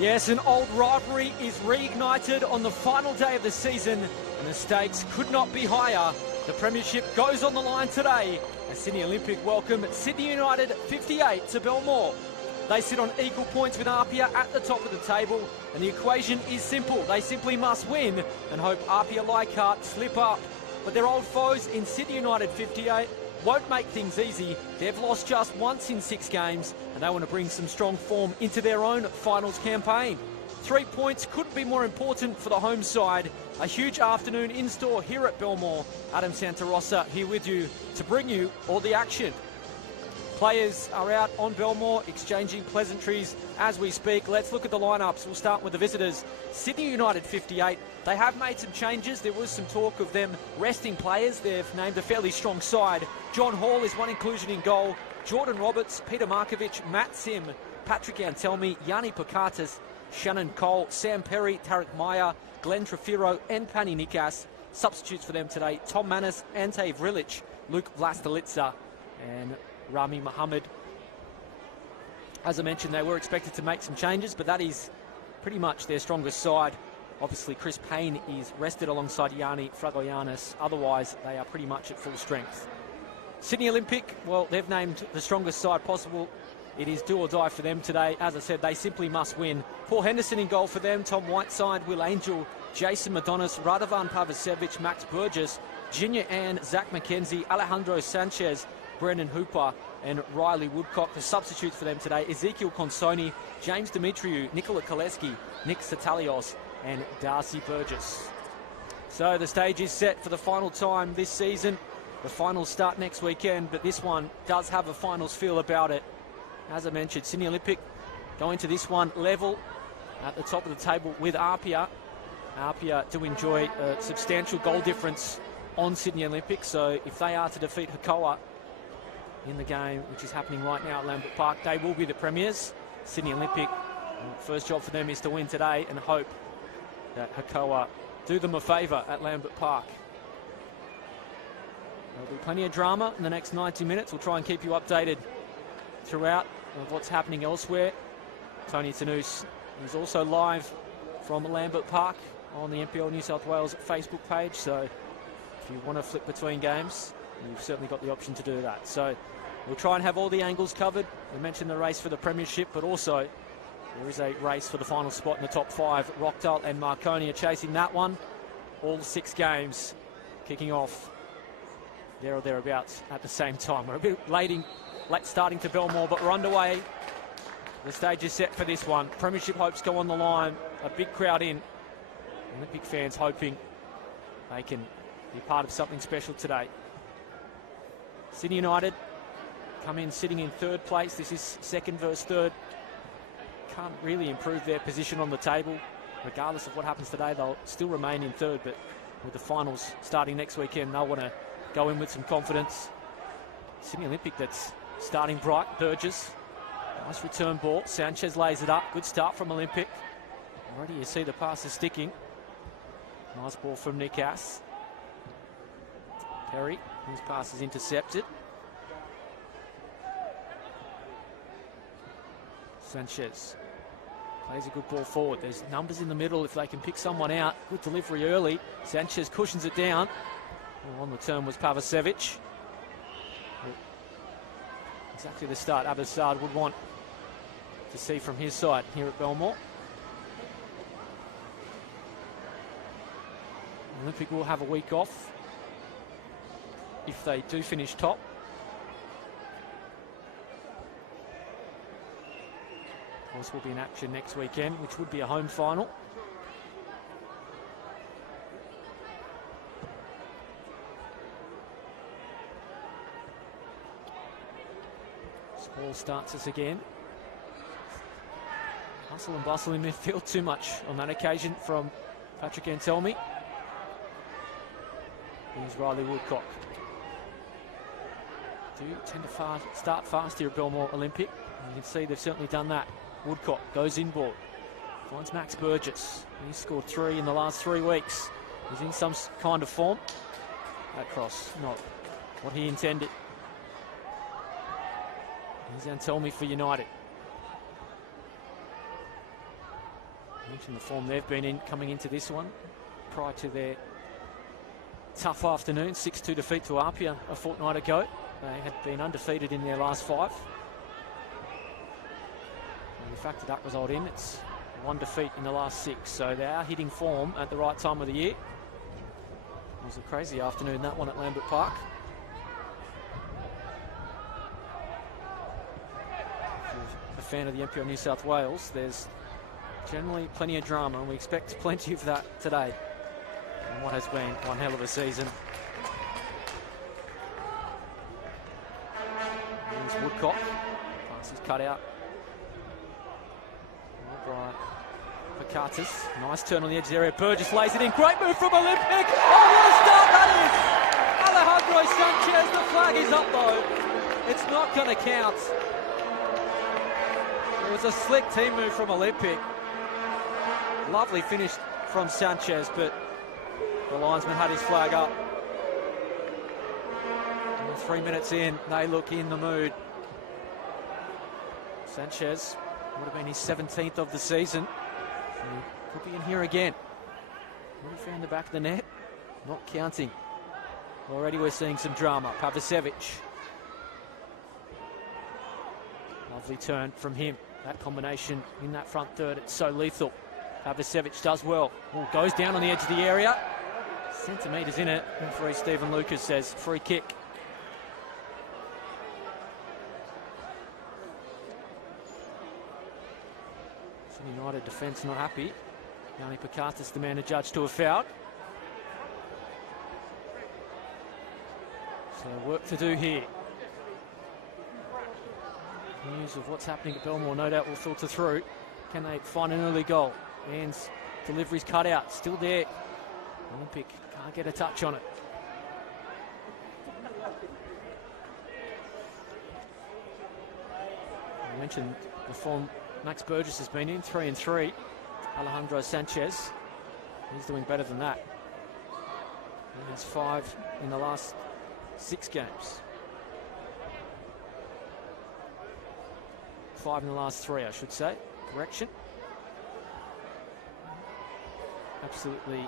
Yes, an old rivalry is reignited on the final day of the season, and the stakes could not be higher. The premiership goes on the line today as Sydney Olympic welcome Sydney United 58 to Belmore. They sit on equal points with Apia at the top of the table, and the equation is simple. They simply must win and hope Apia Leichhardt slip up. But their old foes in Sydney United 58 won't make things easy. They've lost just once in 6 games, and they want to bring some strong form into their own finals campaign. 3 points couldn't be more important for the home side. A huge afternoon in store here at Belmore. Adam Santarossa here with you to bring you all the action. Players are out on Belmore exchanging pleasantries as we speak. Let's look at the lineups. We'll start with the visitors. Sydney United 58. They have made some changes. There was some talk of them resting players. They've named a fairly strong side. John Hall is one inclusion in goal. Jordan Roberts, Peter Markovic, Matt Sim, Patrick Antelmi, Yanni Pakatis, Shannon Cole, Sam Perry, Tarek Meyer, Glenn Trefiro and Pani Nikas. Substitutes for them today: Tom Manis, Ante Vrilic, Luke Vlastelica and Rami Mohammed. As I mentioned, they were expected to make some changes, but that is pretty much their strongest side. Obviously, Chris Payne is rested alongside Yanni Fragoyanis. Otherwise, they are pretty much at full strength. Sydney Olympic, well, they've named the strongest side possible. It is do or die for them today. As I said, they simply must win. Paul Henderson in goal for them, Tom Whiteside, Will Angel, Jason Madonis, Radovan Pavicevic, Max Burgess, Jinya Ann, Zach McKenzie, Alejandro Sanchez, Brendan Hooper and Riley Woodcock. The substitutes for them today: Ezekiel Consoni, James Dimitriou, Nikola Koleski, Nick Satalios and Darcy Burgess. So the stage is set for the final time this season. The finals start next weekend, but this one does have a finals feel about it. As I mentioned, Sydney Olympic going to this one level at the top of the table with Apia. Apia do enjoy a substantial goal difference on Sydney Olympic, so if they are to defeat Hakoah in the game, which is happening right now at Lambert Park, they will be the premiers. Sydney Olympic, first job for them is to win today and hope that Hakoah do them a favour at Lambert Park. There'll be plenty of drama in the next 90 minutes. We'll try and keep you updated throughout of what's happening elsewhere. Tony Tanous is also live from Lambert Park on the NPL New South Wales Facebook page, so if you want to flip between games, you've certainly got the option to do that. So we'll try and have all the angles covered. We mentioned the race for the premiership, but also there is a race for the final spot in the top 5. Rockdale and Marconi are chasing that one. All 6 games kicking off there or thereabouts at the same time. We're a bit late starting to Belmore, but we're underway. The stage is set for this one. Premiership hopes go on the line. A big crowd in. Olympic fans hoping they can be part of something special today. Sydney United come in sitting in 3rd place. This is 2nd versus 3rd. Can't really improve their position on the table. Regardless of what happens today, they'll still remain in 3rd, but with the finals starting next weekend, they'll want to go in with some confidence. Sydney Olympic, that's starting bright. Burgess, nice return ball. Sanchez lays it up. Good start from Olympic. Already you see the passes sticking. Nice ball from Nikas. Perry, his pass is intercepted. Sanchez plays a good ball forward. There's numbers in the middle if they can pick someone out. Good delivery early. Sanchez cushions it down. Well, on the turn was Pavicevic. Exactly the start Abbassad would want to see from his side here at Belmore. Olympic will have a week off if they do finish top. Of course, we'll be in action next weekend, which would be a home final. Ball starts us again. Hustle and bustle in midfield, too much on that occasion from Patrick Antelmi. Here's Riley Woodcock. Do tend to start fast here at Belmore Olympic. You can see they've certainly done that. Woodcock goes inboard. Finds Max Burgess. He's scored 3 in the last 3 weeks. He's in some kind of form. That cross, not what he intended. Here's Antelmi for United. Mentioned the form they've been in coming into this one prior to their tough afternoon 6-2 defeat to Apia a fortnight ago. They had been undefeated in their last 5. And we factor that result in, it's 1 defeat in the last 6, so they are hitting form at the right time of the year. It was a crazy afternoon, that one at Lambert Park. If you're a fan of the NPL New South Wales, there's generally plenty of drama, and we expect plenty of that today in what has been one hell of a season. Here's Woodcock. Pass is cut out by Pakatis. Nice turn on the edge of the area. Burgess lays it in. Great move from Olympic. Oh, what a start that is! Alejandro Sanchez. The flag is up though. It's not going to count. It was a slick team move from Olympic. Lovely finish from Sanchez, but the linesman had his flag up. And 3 minutes in, they look in the mood. Sanchez would have been his 17th of the season. So could be in here again. Would have found the back of the net. Not counting. Already we're seeing some drama. Pavicevic. Lovely turn from him. That combination in that front third, it's so lethal. Pavicevic does well. Ooh, goes down on the edge of the area. Centimetres in it. Referee Stephen Lucas says free kick. United defence not happy. Yanni Pakatis, the man adjudged to a foul. So work to do here. News of what's happening at Belmore no doubt will filter through. Can they find an early goal? And delivery's cut out, still there. Olympic can't get a touch on it. I mentioned the form Max Burgess has been in, 3-3. Alejandro Sanchez, he's doing better than that. He has 5 in the last 6 games. 5 in the last 3, I should say. Correction. Absolutely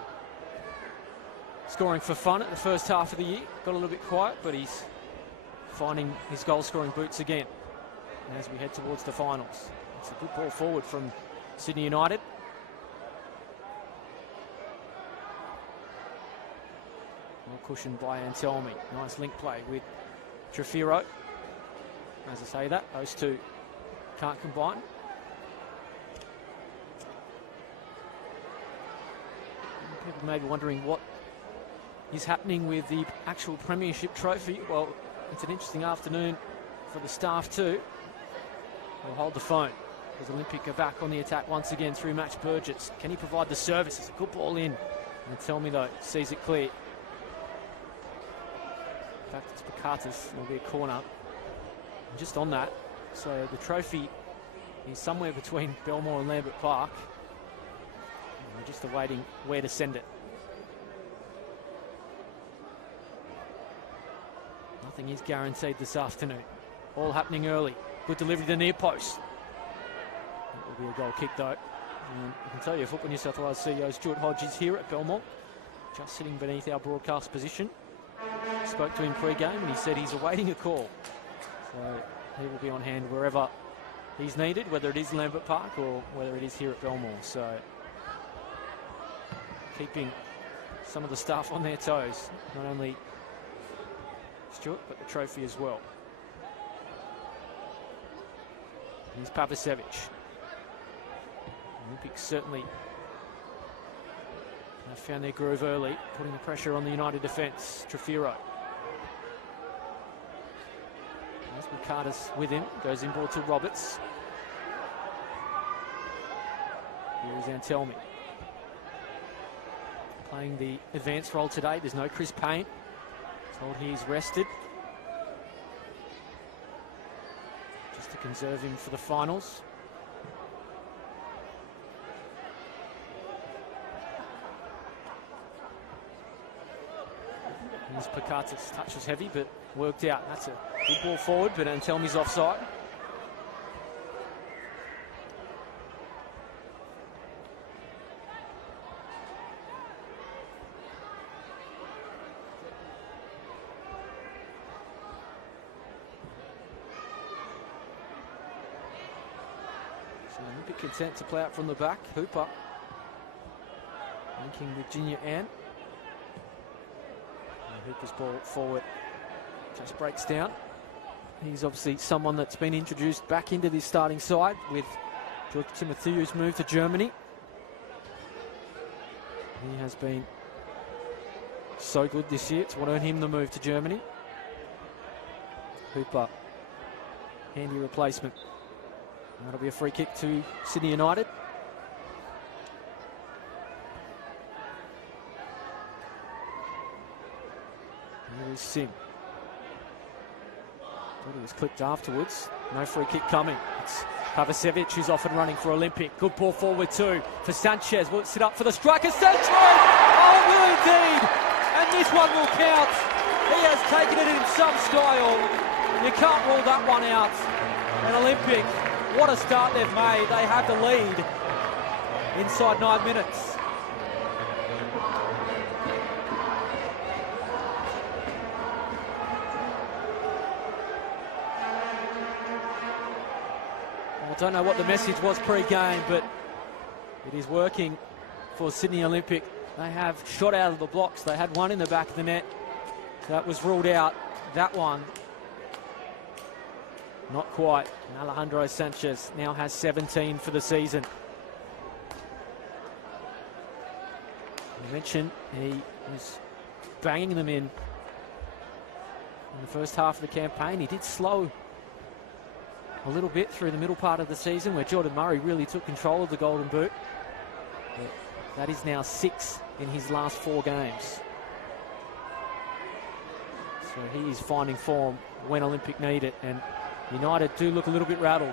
scoring for fun at the first half of the year. Got a little bit quiet, but he's finding his goal-scoring boots again as we head towards the finals. It's a good ball forward from Sydney United. Well cushioned by Antelmi. Nice link play with Trefiro. As I say that, those two can't combine. People may be wondering what is happening with the actual Premiership trophy. Well, it's an interesting afternoon for the staff too. We'll hold the phone as Olympic are back on the attack once again through Max Burgess. Can he provide the service? It's a good ball in. And tell me though, sees it clear. In fact, it's Pakatis. There'll be a corner. And just on that, so the trophy is somewhere between Belmore and Lambert Park. And we're just awaiting where to send it. Nothing is guaranteed this afternoon. All happening early. Good delivery to the near post. That will be a goal kick though. And I can tell you, Football New South Wales CEO Stuart Hodge is here at Belmore, just sitting beneath our broadcast position. Spoke to him pre-game and he said he's awaiting a call. So he will be on hand wherever he's needed, whether it is Lambert Park or whether it is here at Belmore. So keeping some of the staff on their toes, not only Stuart, but the trophy as well. Here's Pavicevic. Olympics certainly have found their groove early, putting the pressure on the United defence. Trefiro. There's Pakatis with him, goes inboard to Roberts. Here is Antelmi. Playing the advanced role today, there's no Chris Payne. Told he's rested. Just to conserve him for the finals. Here's Pakatis, touch was heavy, but worked out. That's a good ball forward, but Antelmi's offside. So Olympic content to play out from the back. Hooper linking with Junior Ann. Hooper's ball forward just breaks down. He's obviously someone that's been introduced back into this starting side with George Timotheou's move to Germany. He has been so good this year. It's what earned him the move to Germany. Hooper, handy replacement. That'll be a free kick to Sydney United. Here is Sim. Thought he was clipped afterwards. No free kick coming. It's Pavicevic who's off and running for Olympic. Good ball forward too for Sanchez. Will it sit up for the striker? Central! Oh, will indeed! And this one will count. He has taken it in some style. You can't rule that one out. And Olympic, what a start they've made. They have the lead inside 9 minutes. I don't know what the message was pre-game, but it is working for Sydney Olympic. They have shot out of the blocks. They had one in the back of the net. That was ruled out. That one, not quite. And Alejandro Sanchez now has 17 for the season. I mentioned he was banging them in the first half of the campaign. He did slow a little bit through the middle part of the season where Jordan Murray really took control of the Golden Boot. But that is now 6 in his last 4 games. So he is finding form when Olympic need it, and United do look a little bit rattled.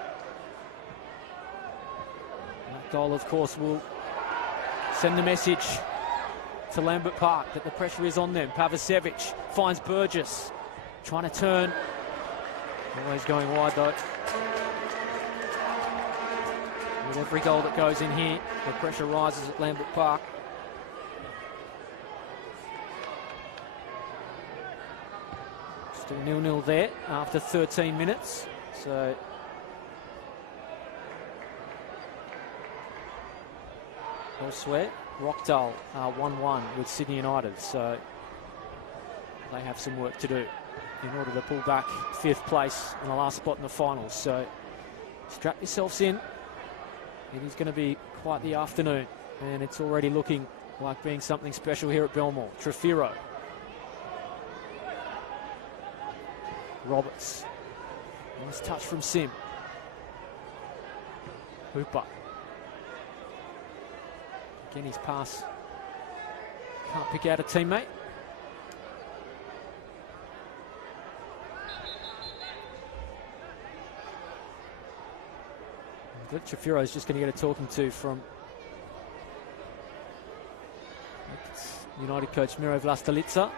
That goal, of course, will send the message to Lambert Park that the pressure is on them. Pavicevic finds Burgess, trying to turn. Always going wide though. With every goal that goes in here, the pressure rises at Lambert Park. Still 0-0 there after 13 minutes. So elsewhere, Rockdale 1-1 with Sydney United. So they have some work to do in order to pull back 5th place and the last spot in the finals. So strap yourselves in. It is going to be quite the afternoon, and it's already looking like being something special here at Belmore. Trefiro. Roberts. Nice touch from Sim. Hooper. Again, his pass. Can't pick out a teammate. Trefiro is just going to get a talking to from United coach Miro Vlastelica.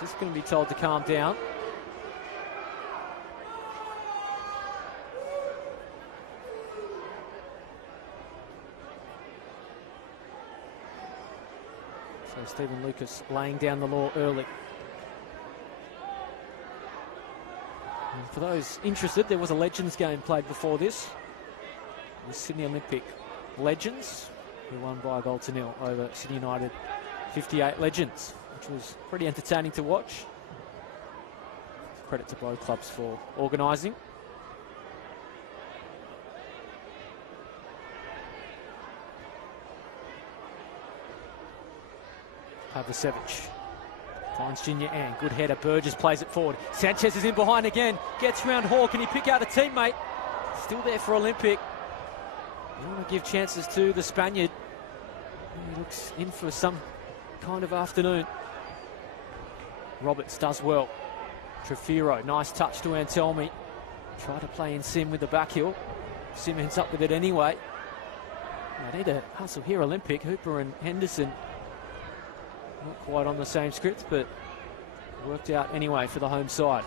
Just going to be told to calm down. So Stephen Lucas laying down the law early. And for those interested, there was a Legends game played before this. The Sydney Olympic Legends, who won by a 1-0 over Sydney United 58 Legends, which was pretty entertaining to watch. Credit to both clubs for organising. Pavicevic finds Junior Ann, good header, Burgess plays it forward. Sanchez is in behind again, gets round Hall, can he pick out a teammate? Still there for Olympic. You want to give chances to the Spaniard. He looks in for some kind of afternoon. Roberts does well. Trefiro, nice touch to Antelmi. Try to play in Sim with the back heel. Sim ends up with it anyway. They need to hustle here, Olympic. Hooper and Henderson not quite on the same script, but worked out anyway for the home side.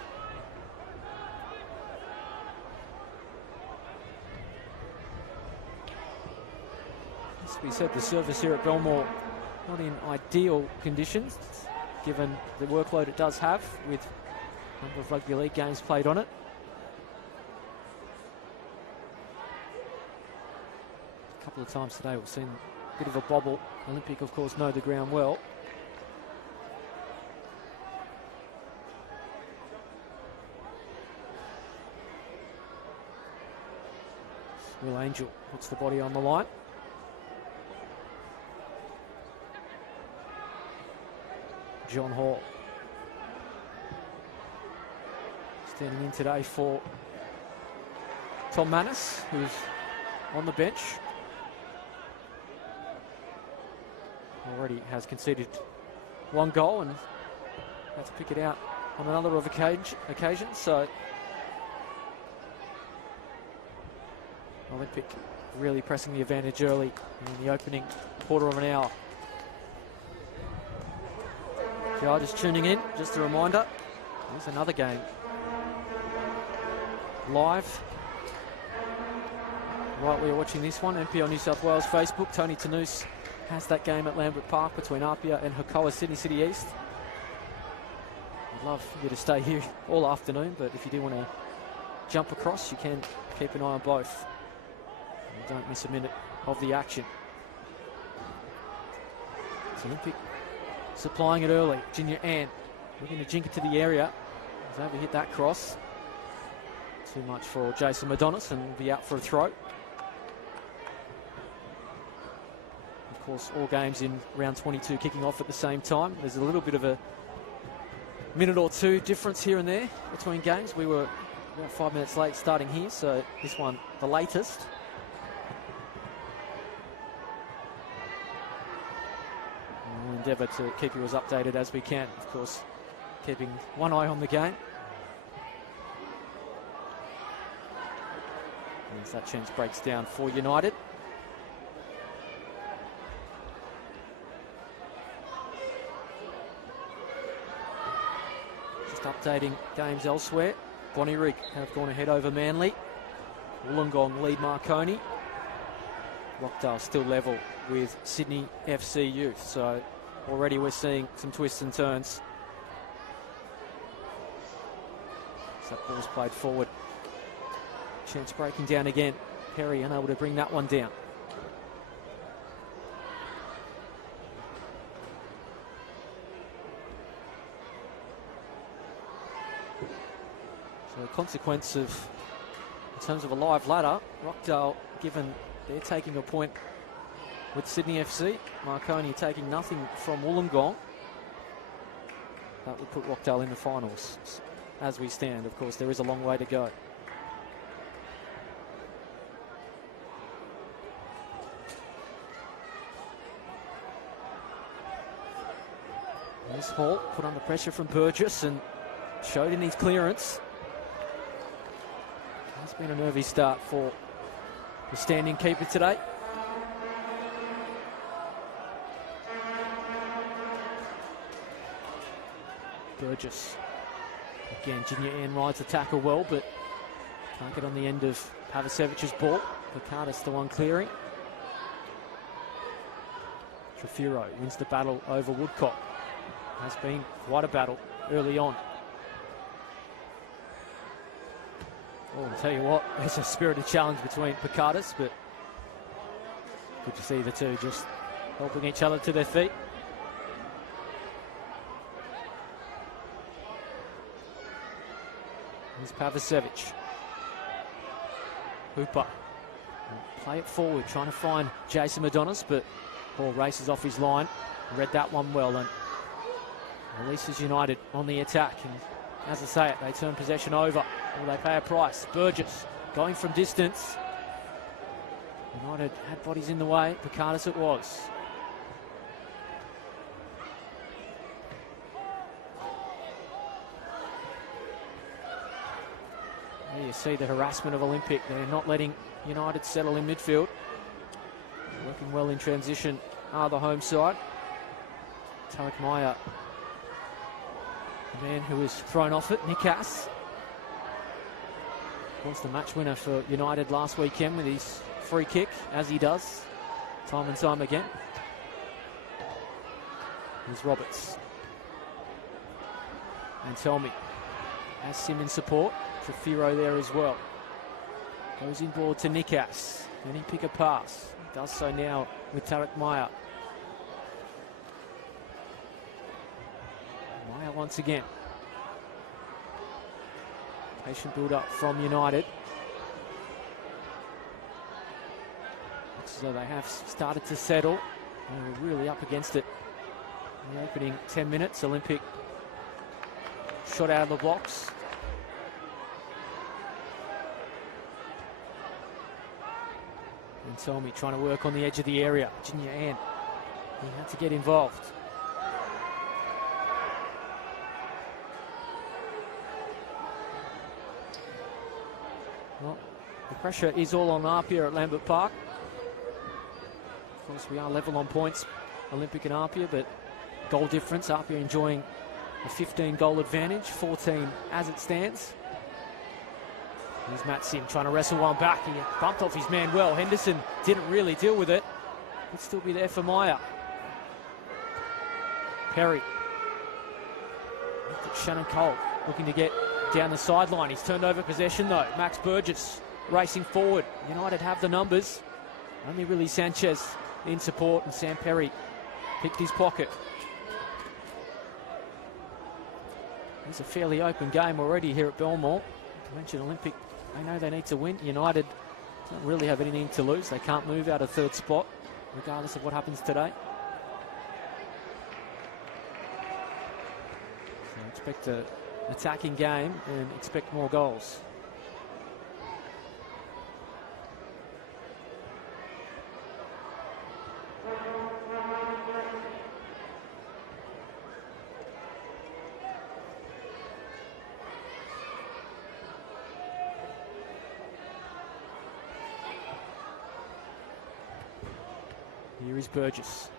As we said, the service here at Belmore not in ideal conditions, given the workload it does have with a number of rugby league games played on it. couple of times today we've seen a bit of a bobble. Olympic, of course, know the ground well. Will Angel puts the body on the line. John Hall standing in today for Tom Manus, who's on the bench. Already has conceded one goal and had to pick it out on another of occasions. So Olympic really pressing the advantage early in the opening quarter of an hour. If you are just tuning in, just a reminder, there's another game live right where you're watching this one. NPL New South Wales Facebook. Tony Tanous has that game at Lambert Park between Apia and Hakoah, Sydney City East. I'd love you to stay here all afternoon, but if you do want to jump across, you can keep an eye on both. And don't miss a minute of the action. It's Olympic supplying it early. Junior Ann looking to jink it to the area. He's over hit that cross. Too much for Jason Madonis and will be out for a throw. Of course, all games in round 22 kicking off at the same time. There's a little bit of a minute or two difference here and there between games. We were about 5 minutes late starting here, so this one the latest. And we'll endeavour to keep you as updated as we can, of course, keeping one eye on the game. As that chance breaks down for United. Just updating games elsewhere. Bonnyrigg have gone ahead over Manly. Wollongong lead Marconi. Rockdale still level with Sydney FC Youth. So already we're seeing some twists and turns. So that ball's played forward. Chance breaking down again. Perry unable to bring that one down. So the consequence of, in terms of a live ladder, Rockdale, given they're taking a point with Sydney FC, Marconi taking nothing from Wollongong, that would put Rockdale in the finals. As we stand, of course, there is a long way to go. This Hall put under pressure from Burgess and showed in his clearance. It's been a nervy start for the standing keeper today. Burgess. Again, Junior Ann rides the tackle well, but can't get on the end of Pavasevic's ball. Picardus the one clearing. Trefiro wins the battle over Woodcock. Has been quite a battle early on. Oh, I'll tell you what, there's a spirited challenge between Picardus, but good to see the two just helping each other to their feet. Here's Pavasevic. Hooper. Play it forward, trying to find Jason Madonis, but ball races off his line. Read that one well and releases United on the attack. And as I say it, they turn possession over. Or they pay a price. Burgess going from distance. United had bodies in the way. Picardus it was. There you see the harassment of Olympic. They're not letting United settle in midfield. Working well in transition are the home side. Tarek Meyer, the man who was thrown off it, Nikas. Of course, the match winner for United last weekend with his free kick, as he does time and time again. Here's Roberts. And Telmi has Sim in support. Trefiro there as well. Goes inboard to Nikas. Then he pick a pass. Does so now with Tarek Meyer. Meyer once again. Patient build-up from United. So they have started to settle. They were really up against it in the opening 10 minutes. Olympic shot out of the box. And Tommy trying to work on the edge of the area. Junior Ann, he had to get involved. Well, the pressure is all on Apia at Lambert Park. Of course, we are level on points, Olympic and Apia, but goal difference, Apia enjoying a 15-goal advantage, 14 as it stands. Here's Matt Sim trying to wrestle one back. He bumped off his man well. Henderson didn't really deal with it. Could still be there for Meyer. Perry. Shannon Cole looking to get down the sideline. He's turned over possession though. Max Burgess racing forward. United have the numbers. Only really Sanchez in support, and Sam Perry picked his pocket. It's a fairly open game already here at Belmore. I mentioned Olympic, they know they need to win. United don't really have anything to lose. They can't move out of third spot, regardless of what happens today. So expect an attacking game and expect more goals. Here is Burgess.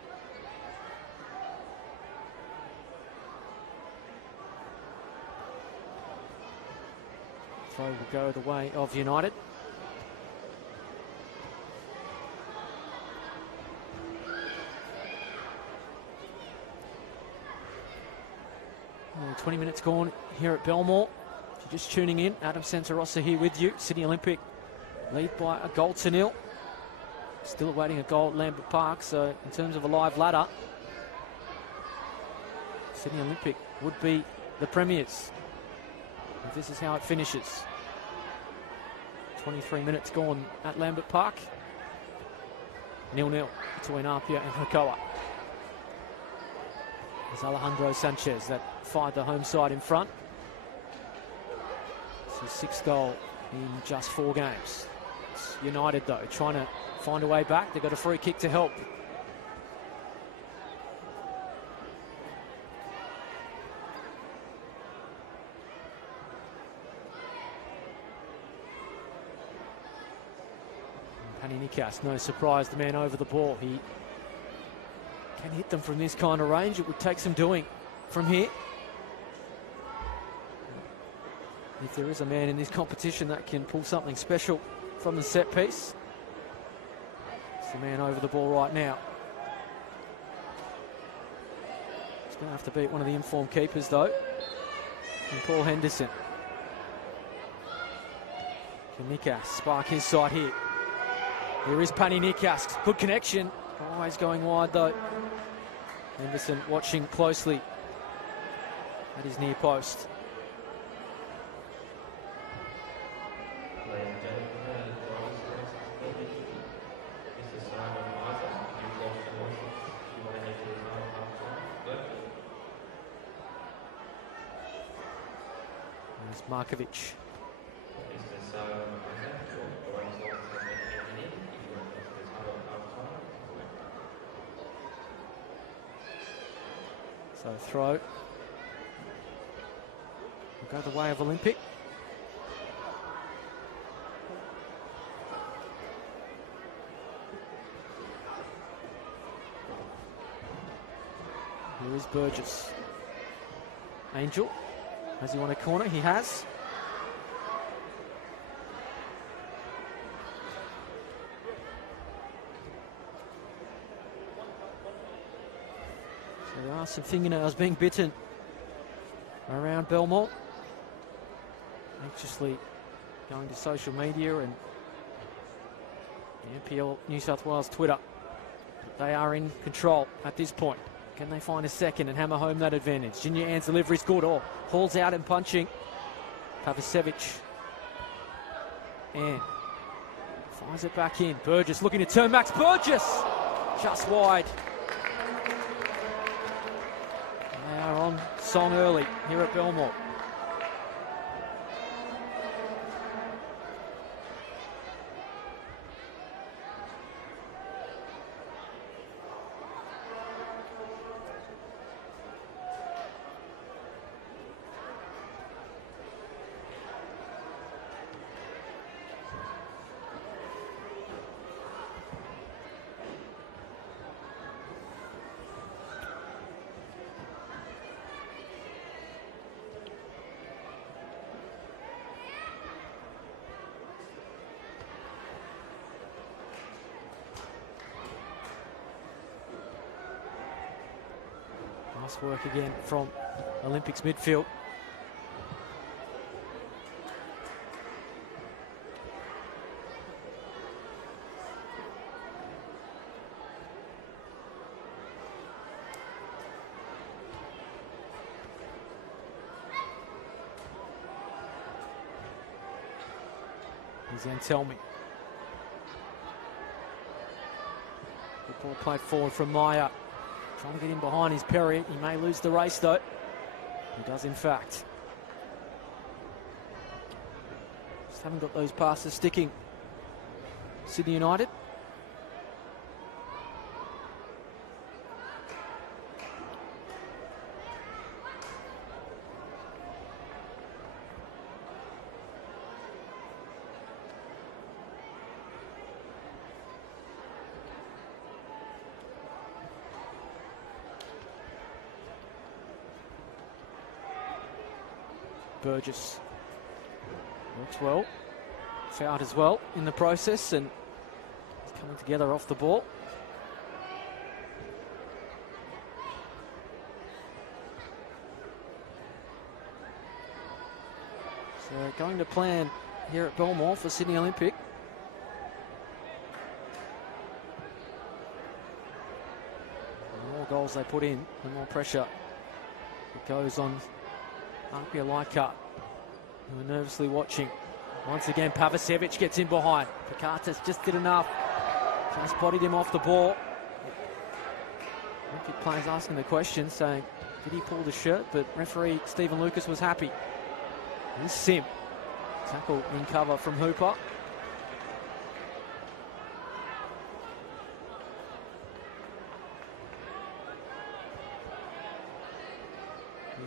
Throw will go the way of United. Oh, 20 minutes gone here at Belmore. If you're just tuning in, Adam Santarossa here with you. Sydney Olympic lead by a goal to nil. Still awaiting a goal at Lambert Park, so in terms of a live ladder, Sydney Olympic would be the premiers if this is how it finishes. 23 minutes gone at Lambert Park. 0-0 between Apia and Hakoa. It's Alejandro Sanchez that fired the home side in front. It's his sixth goal in just 4 games. It's United though, trying to find a way back. They've got a free kick to help. Paninikas, no surprise, the man over the ball. He can hit them from this kind of range. It would take some doing from here. If there is a man in this competition that can pull something special from the set piece, it's the man over the ball right now. He's going to have to beat one of the informed keepers though, and Paul Henderson. Nikas spark his side here. Here is Paninikas, good connection. Always going wide though. Henderson watching closely at his near post. There's Markovic. So throw will go the way of Olympic. Here is Burgess. Angel, has he won a corner? He has. So there are some fingernails being bitten around Belmore. Anxiously going to social media and The NPL New South Wales Twitter. They are in control at this point. Can they find a second and hammer home that advantage? Junior Ann's delivery's good. Oh, hauls out and punching. Pavicevic. And fires it back in. Burgess looking to turn Max Burgess. Just wide. They are on song early here at Belmore. Nice work again from Olympics midfield. Here's Antelmi. Good ball played forward from Meyer. Trying to get in behind his Perry. He may lose the race though. He does in fact. Just haven't got those passes sticking. Sydney United. Burgess works well, fouled as well in the process, and it's coming together off the ball. So going to plan here at Belmore for Sydney Olympic. The more goals they put in, the more pressure it goes on Arpia Leichhardt, who are nervously watching. Once again, Pavicevic gets in behind. Pikatas just did enough. Just bodied him off the ball. Olympic players asking the question, saying, did he pull the shirt? But referee Stephen Lucas was happy. Here's Sim. Tackle in cover from Hooper.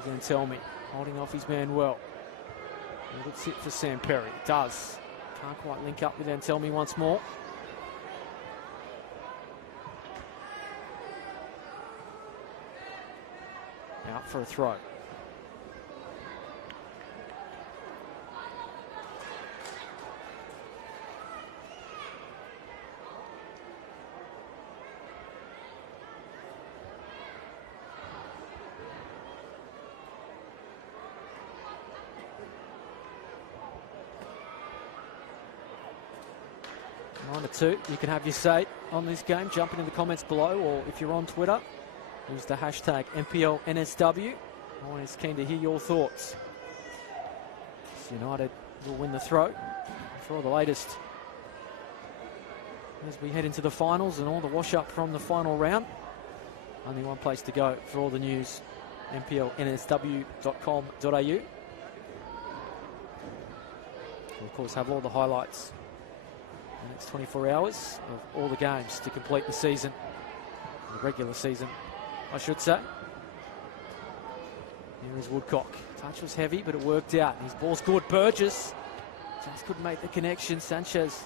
Here's Antelmi. Holding off his man well. Will it sit for Sam Perry? It does. Can't quite link up with Antelmi once more. Out for a throw. Two. You can have your say on this game. Jump into the comments below, or if you're on Twitter, use the hashtag MPLNSW. I'm always keen to hear your thoughts. United will win the throw. For all the latest as we head into the finals and all the wash up from the final round, only one place to go for all the news, mplnsw.com.au. We'll of course have all the highlights the next 24 hours of all the games to complete the season, the regular season, I should say. Here is Woodcock. Touch was heavy, but it worked out. His ball's good. Burgess just couldn't make the connection. Sanchez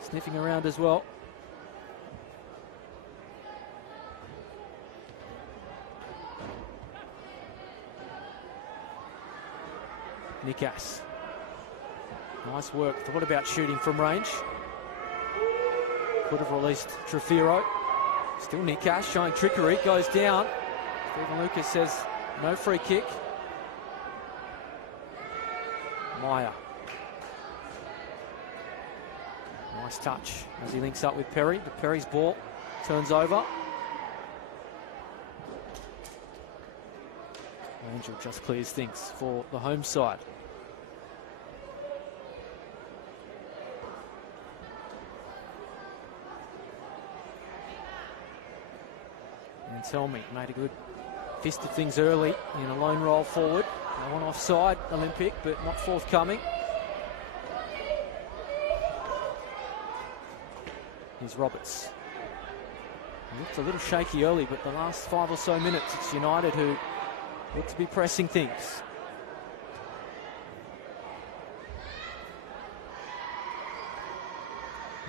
sniffing around as well. Nikas. Nice work. Thought about shooting from range. Could have released Trefiro. Still Nikas showing trickery. Goes down. Stephen Lucas says no free kick. Meyer. Nice touch as he links up with Perry. But Perry's ball turns over. Angel just clears things for the home side. And Telmy made a good fist of things early in a lone roll forward. No one offside, Olympic, but not forthcoming. Here's Roberts. He looked a little shaky early, but the last 5 or so minutes, it's United who look to be pressing things.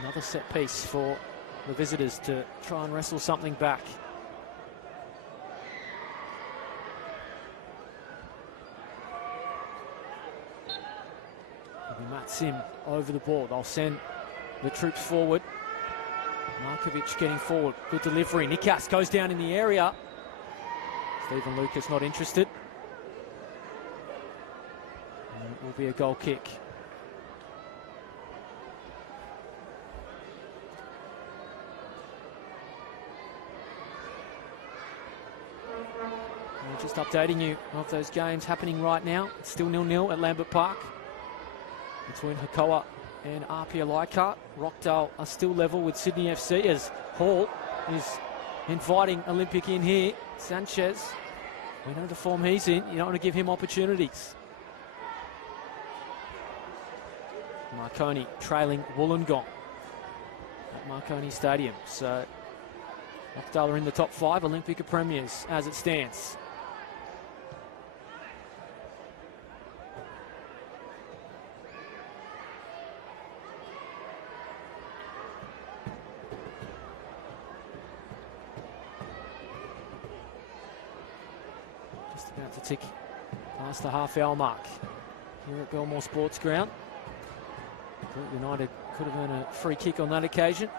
Another set piece for the visitors to try and wrestle something back. Matt Sim over the ball. They'll send the troops forward. Markovic getting forward. Good delivery. Nikas goes down in the area. Stephen Lucas not interested. And it will be a goal kick. We're just updating you of those games happening right now. It's still 0-0 at Lambert Park between Hakoah and Apia Leichhardt. Rockdale are still level with Sydney FC as Hall is inviting Olympic in here. Sanchez, we know the form he's in. You don't want to give him opportunities. Marconi trailing Wollongong at Marconi Stadium. So Rockdale are in the top 5. Olympic are premiers as it stands. About to tick past the half-hour mark here at Belmore Sports Ground. United could have earned a free kick on that occasion.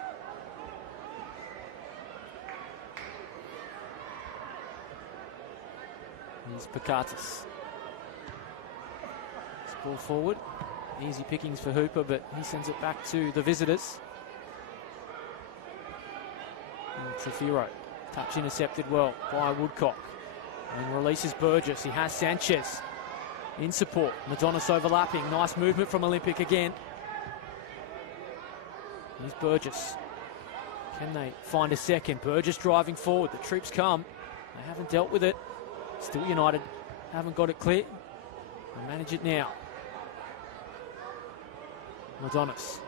Here's Pakatis. It's ball forward. Easy pickings for Hooper, but he sends it back to the visitors. And Trefiro. Touch intercepted well by Woodcock. And releases Burgess. He has Sanchez in support. Madonis overlapping. Nice movement from Olympic again. Here's Burgess. Can they find a second? Burgess driving forward. The troops come. They haven't dealt with it. Still United haven't got it clear. They'll manage it now. Madonis.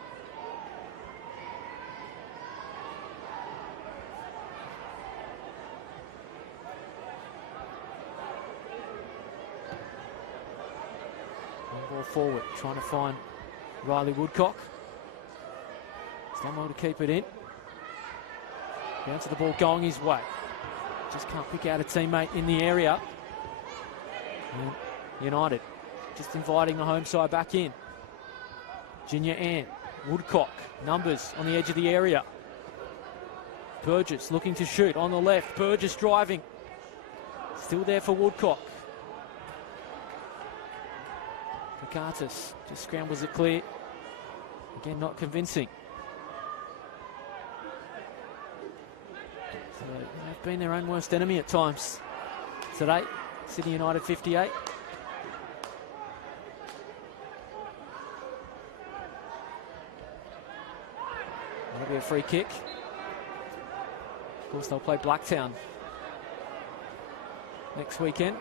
Ball forward, trying to find Riley Woodcock. Stumble to keep it in. Down to the ball going his way. Just can't pick out a teammate in the area. And United just inviting the home side back in. Junior Ann, Woodcock, numbers on the edge of the area. Burgess looking to shoot on the left. Burgess driving. Still there for Woodcock. Pakatis just scrambles it clear. Again, not convincing. So they've been their own worst enemy at times today. Sydney United 58. That'll be a free kick. Of course, they'll play Blacktown next weekend.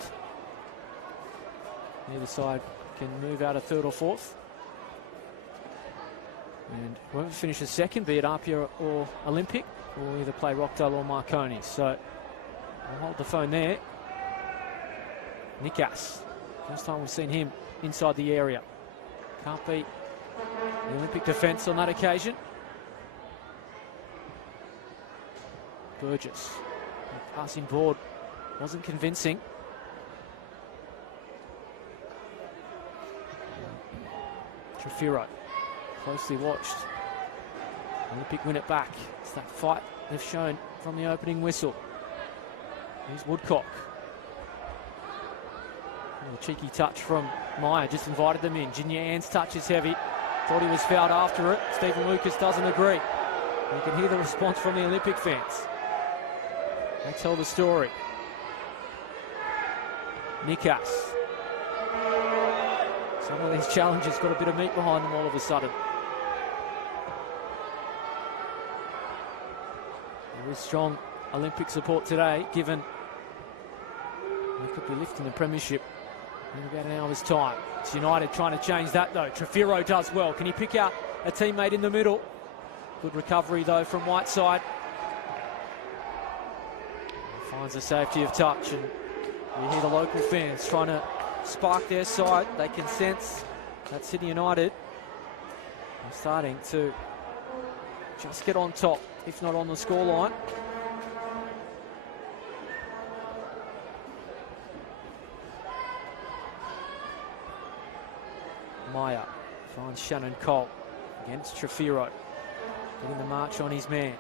Neither side can move out of third or fourth. And whoever finishes second, be it Apia or Olympic, will either play Rockdale or Marconi. So I'll hold the phone there. Nikas. First time we've seen him inside the area. Can't beat the Olympic defence on that occasion. Burgess. The passing board wasn't convincing. Trefiro, closely watched. Olympic win it back. It's that fight they've shown from the opening whistle. Here's Woodcock. A cheeky touch from Meyer, just invited them in. Junior Ann's touch is heavy. Thought he was fouled after it. Stephen Lucas doesn't agree. You can hear the response from the Olympic fans. They tell the story. Nikas. Some of these challenges got a bit of meat behind them all of a sudden. There is strong Olympic support today, given they could be lifting the premiership in about an hour's time. It's United trying to change that though. Trefiro does well. Can he pick out a teammate in the middle? Good recovery though from Whiteside. Finds the safety of touch, and you hear the local fans trying to spark their side. They can sense that Sydney United are starting to just get on top, if not on the scoreline. Meyer finds Shannon Cole against Trefiro. Getting the march on his man.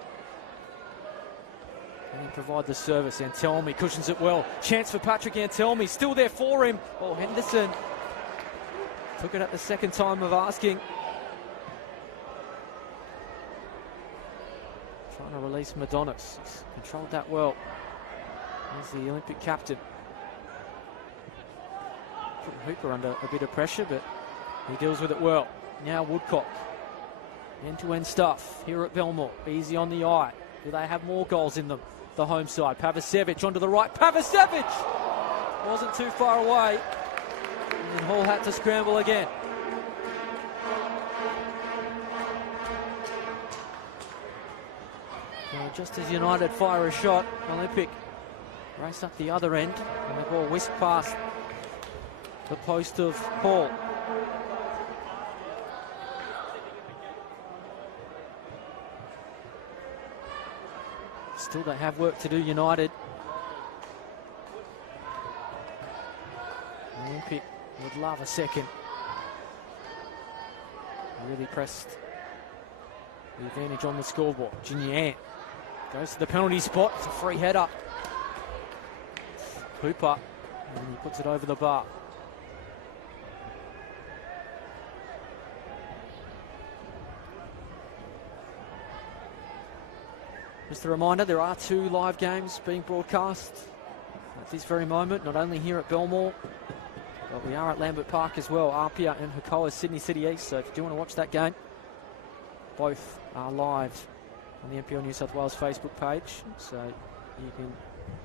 Can he provide the service? Antelmi cushions it well. Chance for Patrick Antelmi. Still there for him. Oh, Henderson took it at the second time of asking. Trying to release Madonis. He's controlled that well. He's the Olympic captain. Putting Hooper under a bit of pressure, but he deals with it well. Now Woodcock. End-to-end stuff here at Belmore. Easy on the eye. Do they have more goals in them? The home side. Pavicevic onto the right. Pavicevic! Wasn't too far away. And Hall had to scramble again. So just as United fire a shot, Olympic race up the other end, and the ball whisked past the post of Hall. Still they have work to do, United. Olympic would love a second. Really pressed the advantage on the scoreboard. Jinyan goes to the penalty spot. It's a free header. Hooper, and he puts it over the bar. Just a reminder, there are 2 live games being broadcast at this very moment, not only here at Belmore, but we are at Lambert Park as well. Apia and Hukoa, Sydney City East. So if you do want to watch that game, both are live on the NPL New South Wales Facebook page. So you can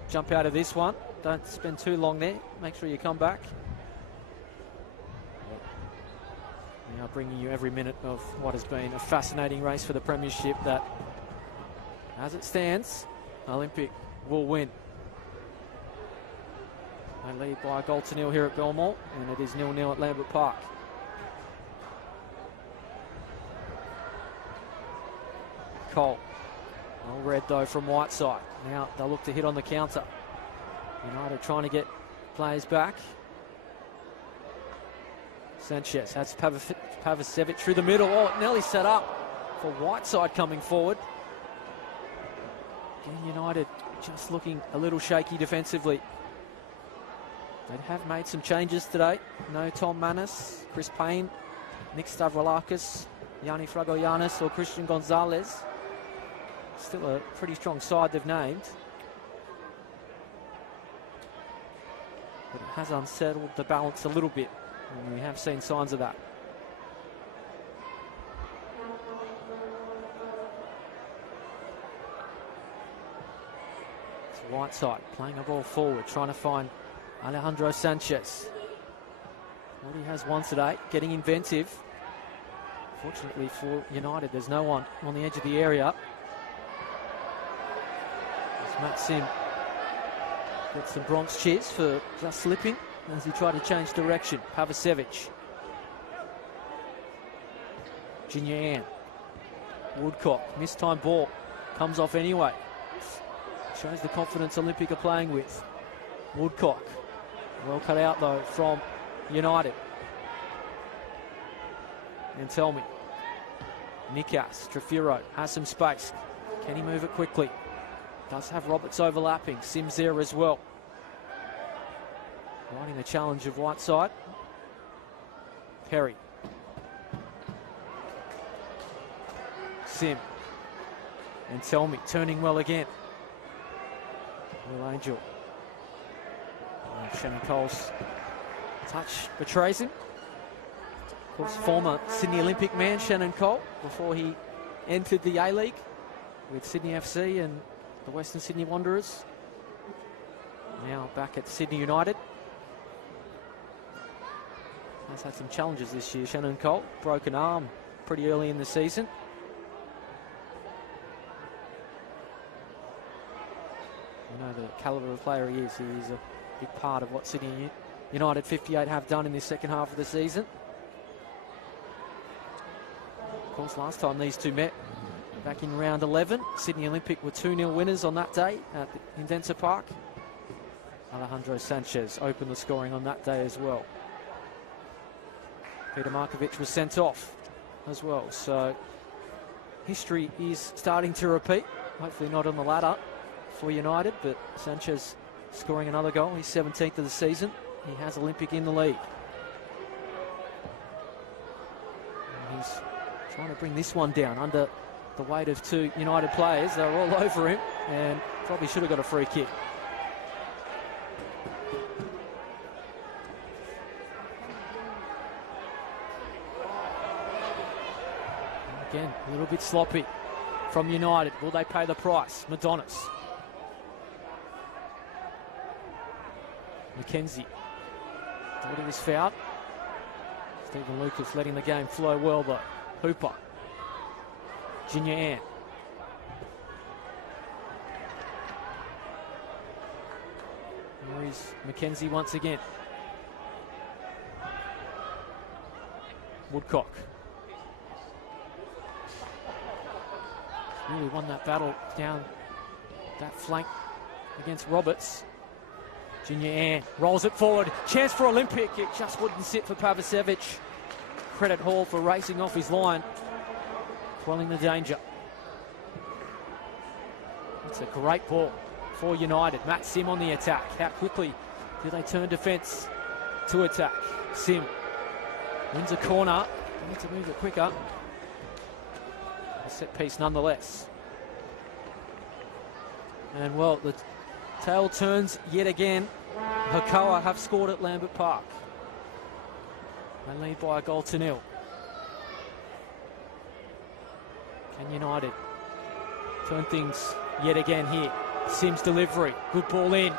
jump out of this one. Don't spend too long there. Make sure you come back. We are bringing you every minute of what has been a fascinating race for the premiership that, as it stands, Olympic will win. They lead by a goal to nil here at Belmore, and it is 0-0 at Lambert Park. Cole. All red though from Whiteside. Now they'll look to hit on the counter. United trying to get players back. Sanchez has Pavicevic through the middle. Oh, it nearly set up for Whiteside coming forward. Again, United just looking a little shaky defensively. They have made some changes today. No Tom Manis, Chris Payne, Nick Stavroulakis, Yanni Fragoyanis or Christian Gonzalez. Still a pretty strong side they've named. But it has unsettled the balance a little bit, and we have seen signs of that. It's Whiteside playing a ball forward, trying to find Alejandro Sanchez. What he has won today, getting inventive. Fortunately for United, there's no one on the edge of the area. As Maxim gets some Bronx cheers for just slipping as he tried to change direction. Pavicevic. Jinyan. Woodcock, missed time ball. Comes off anyway. Shows the confidence Olympic are playing with. Woodcock. Well cut out though from United. And tell me, Nikas, Trefiro has some space. Can he move it quickly? Does have Roberts overlapping. Sims there as well. Riding the challenge of Whiteside. Perry. Sim. And Tell Me, turning well again. Will Angel. And Shannon Cole's touch betrays him. Of course, former Sydney Olympic man Shannon Cole, before he entered the A-League with Sydney FC and the Western Sydney Wanderers. Now back at Sydney United. Has had some challenges this year, Shannon Cole. Broken arm pretty early in the season. You know the calibre of player he is. He is a big part of what Sydney United 58 have done in this second half of the season. Of course, last time these two met, back in round 11, Sydney Olympic were 2-0 winners on that day at Indenza Park. Alejandro Sanchez opened the scoring on that day as well. Peter Markovic was sent off as well, so history is starting to repeat. Hopefully not on the ladder for United, but Sanchez scoring another goal. He's 17th of the season. He has Olympic in the lead. And he's trying to bring this one down under the weight of two United players. They're all over him and probably should have got a free kick. Again, a little bit sloppy from United. Will they pay the price? Madonis. McKenzie. Thought he was fouled. Stephen Lucas letting the game flow well though. Hooper. Junior Ann. There is McKenzie once again. Woodcock. Really won that battle down that flank against Roberts. Junior Ann rolls it forward. Chance for Olympic. It just wouldn't sit for Pavicevic. Credit Hall for racing off his line, quelling the danger. It's a great ball for United. Matt Sim on the attack. How quickly do they turn defence to attack? Sim wins a corner. They need to move it quicker. A set piece nonetheless. And well, the tail turns yet again. Hakoah have scored at Lambert Park. They lead by a goal to 0. Can United turn things yet again here? Sim's delivery, good ball in.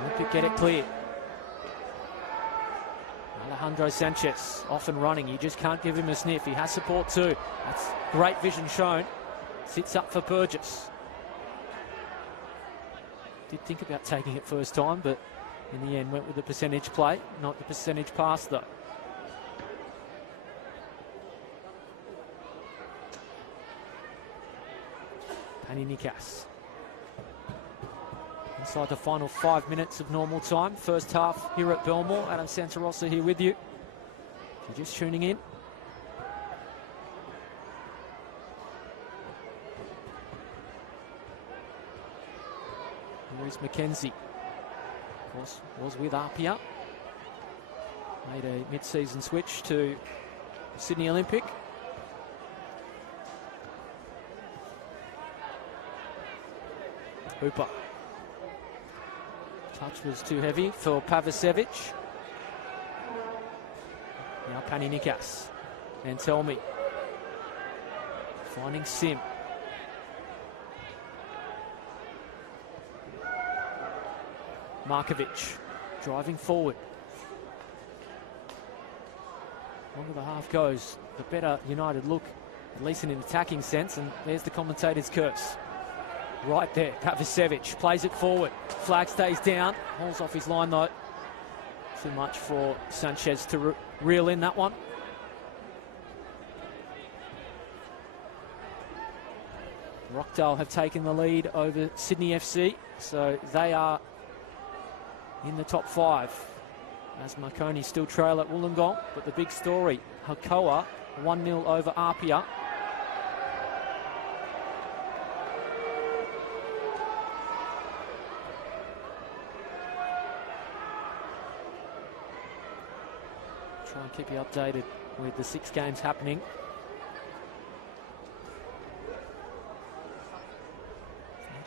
Olympic get it clear. Alejandro Sanchez off and running. You just can't give him a sniff. He has support too. That's great vision shown. Sits up for Burgess. Did think about taking it first time, but in the end went with the percentage play, not the percentage pass though. Pani Nikas. Inside the final 5 minutes of normal time. First half here at Belmore. Adam Santarossa here with you. If you're just tuning in. Here is McKenzie. Of course, was with Apia. Made a mid-season switch to Sydney Olympic. Hooper. Touch was too heavy for Pavicevic. Now Pani Nikas. And Tell Me. Finding Sim. Markovic driving forward. The longer the half goes, the better United look, at least in an attacking sense, and there's the commentator's curse. Right there, Pavicevic plays it forward. Flag stays down, hauls off his line though. Too much for Sanchez to reel in that one. Rockdale have taken the lead over Sydney FC, so they are in the top 5. As Marconi still trail at Wollongong, but the big story, Hakoah 1-0 over Apia. Try and keep you updated with the 6 games happening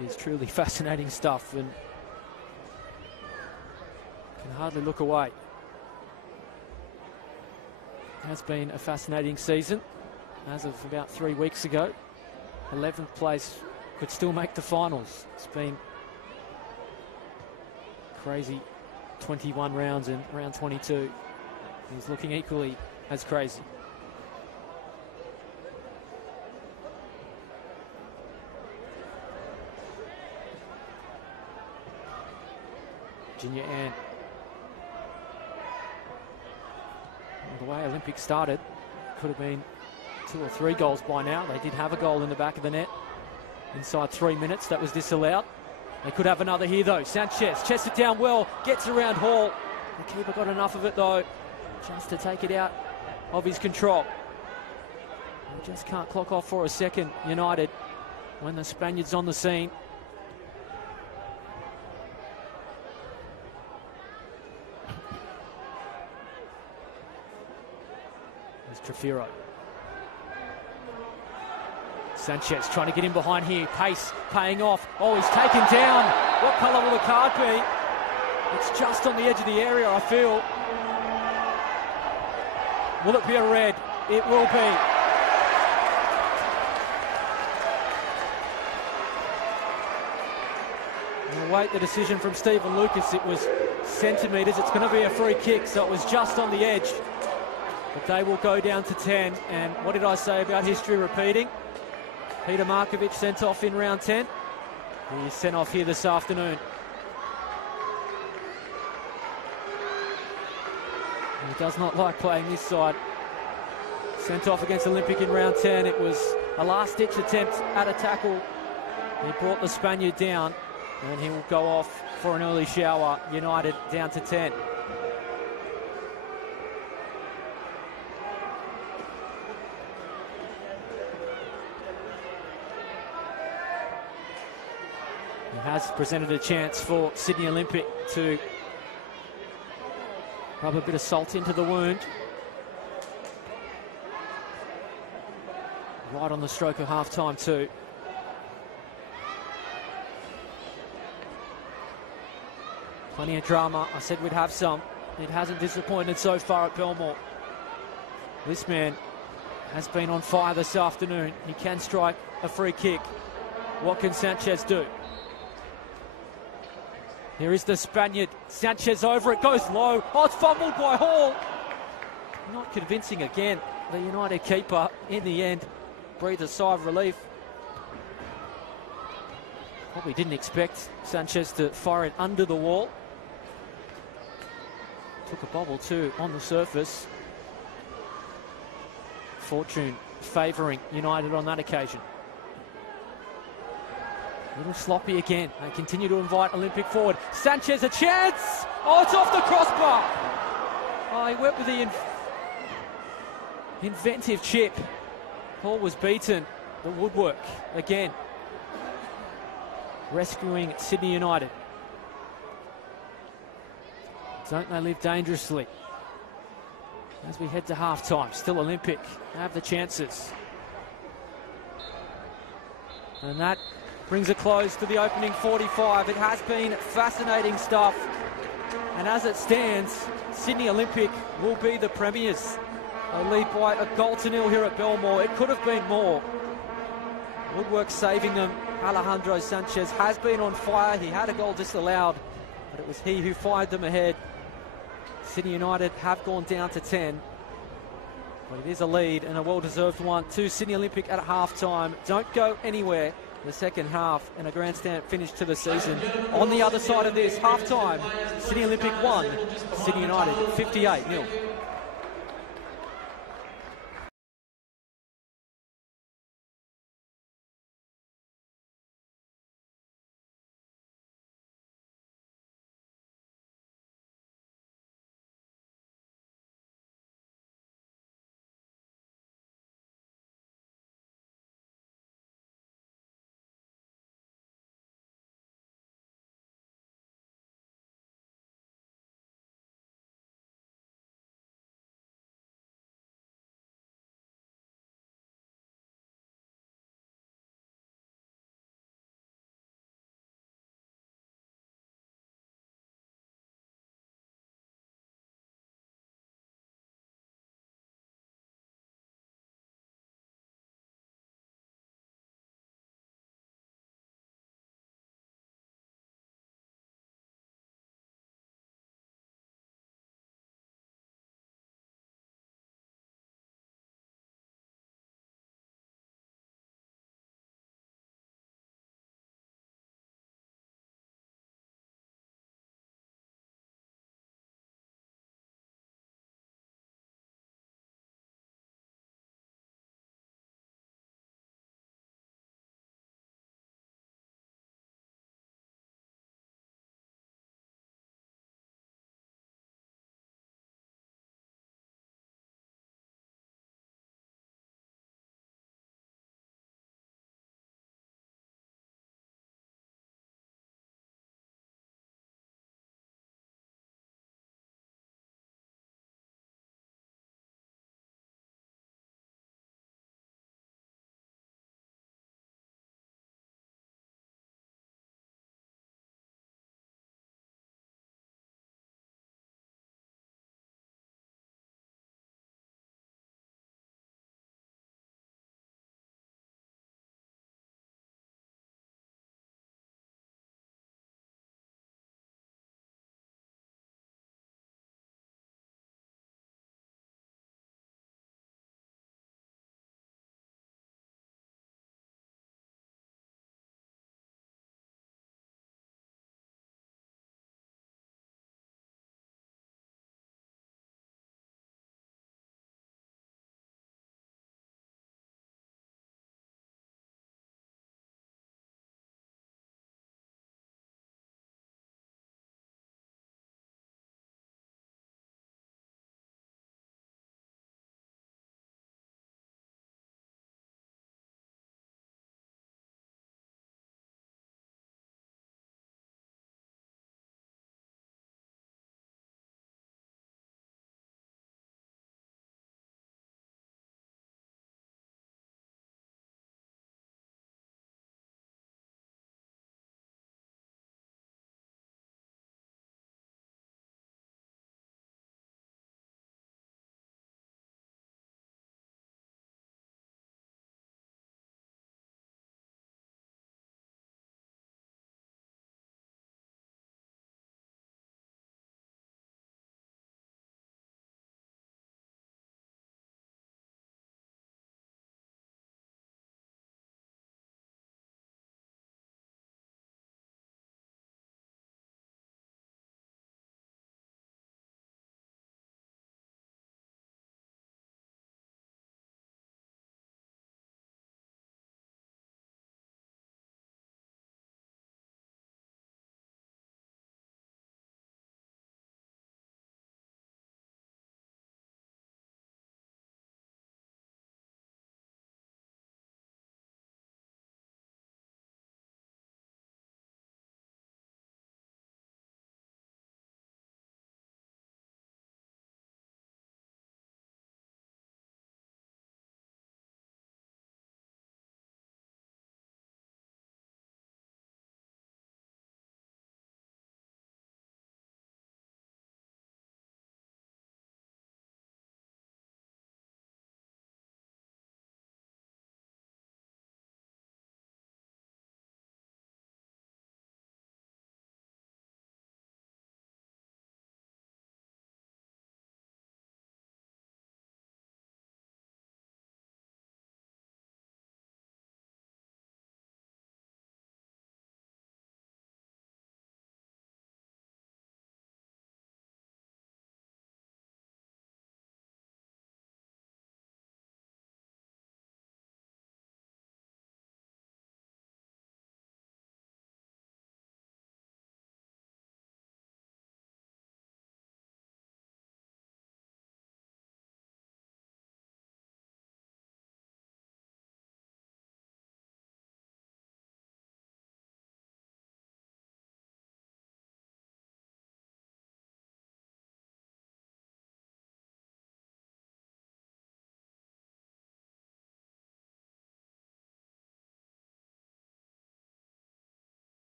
It is truly fascinating stuff, and can hardly look away. It has been a fascinating season. As of about 3 weeks ago, 11th place could still make the finals. It's been crazy 21 rounds, and round 22 is looking equally as crazy. Virginia Ann. The way Olympic started, could have been 2 or 3 goals by now. They did have a goal in the back of the net inside 3 minutes. That was disallowed. They could have another here though. Sanchez chests it down well, gets around Hall. The keeper got enough of it though, just to take it out of his control. They just can't clock off for a second, United, when the Spaniards on the scene. There's Trefiro. Sanchez trying to get in behind here. Pace paying off. Oh, he's taken down. What colour will the card be? It's just on the edge of the area, I feel. Will it be a red? It will be. We'll wait the decision from Stephen Lucas. It was centimetres. It's going to be a free kick, so it was just on the edge. But they will go down to 10. And what did I say about history repeating? Peter Markovic sent off in round 10. He's sent off here this afternoon. He does not like playing this side. Sent off against Olympic in round 10. It was a last-ditch attempt at a tackle. He brought the Spaniard down, and he will go off for an early shower. United down to 10. It has presented a chance for Sydney Olympic to rub a bit of salt into the wound. Right on the stroke of half-time too. Plenty of drama. I said we'd have some. It hasn't disappointed so far at Belmore. This man has been on fire this afternoon. He can strike a free kick. What can Sanchez do? Here is the Spaniard. Sanchez over it, goes low. Oh, it's fumbled by Hall. Not convincing again. The United keeper, in the end, breathed a sigh of relief. Probably didn't expect Sanchez to fire it under the wall. Took a bobble too on the surface. Fortune favouring United on that occasion. A little sloppy again. They continue to invite Olympic forward. Sanchez, a chance! Oh, it's off the crossbar! Oh, he went with the inventive chip. Hall was beaten. The woodwork again. Rescuing Sydney United. Don't they live dangerously? As we head to half-time, still Olympic. They have the chances. And that brings a close to the opening 45. It has been fascinating stuff. And as it stands, Sydney Olympic will be the premiers. They lead by a goal to nil here at Belmore. It could have been more. Woodwork saving them. Alejandro Sanchez has been on fire. He had a goal disallowed, but it was he who fired them ahead. Sydney United have gone down to 10. But it is a lead, and a well-deserved one to Sydney Olympic at half-time. Don't go anywhere. The second half and a grandstand finish to the season. On the other side of this, half-time, Sydney Olympic 1, Sydney United 58-0.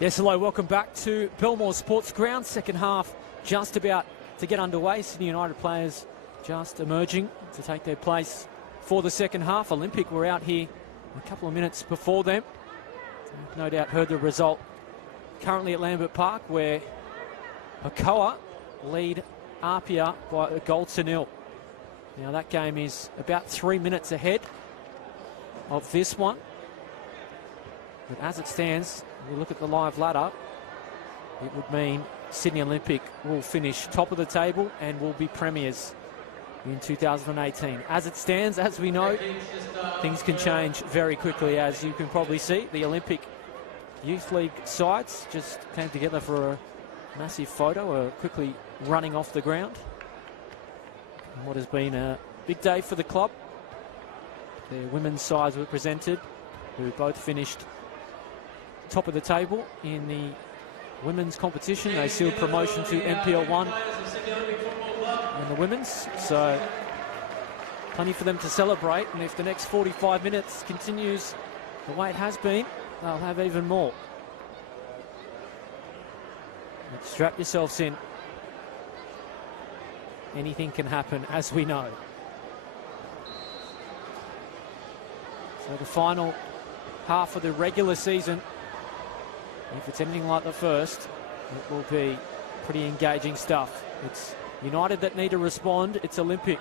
Yes, hello, welcome back to Belmore Sports Ground. Second half just about to get underway. Sydney United players just emerging to take their place for the second half. Olympic were out here a couple of minutes before them. You've no doubt heard the result currently at Lambert Park, where Hakoah lead Apia by a goal to nil. Now that game is about 3 minutes ahead of this one. But as it stands, we look at the live ladder, it would mean Sydney Olympic will finish top of the table and will be premiers in 2018. As it stands, as we know, things can change very quickly, as you can probably see. The Olympic Youth League sides just came together for a massive photo, quickly running off the ground. And what has been a big day for the club. Their women's sides were presented, who both finished top of the table in the women's competition. They sealed promotion to NPL 1 in the women's, so plenty for them to celebrate, and if the next 45 minutes continues the way it has been, they'll have even more. But strap yourselves in. Anything can happen, as we know. So the final half of the regular season, if it's anything like the first, it will be pretty engaging stuff. It's United that need to respond. It's Olympic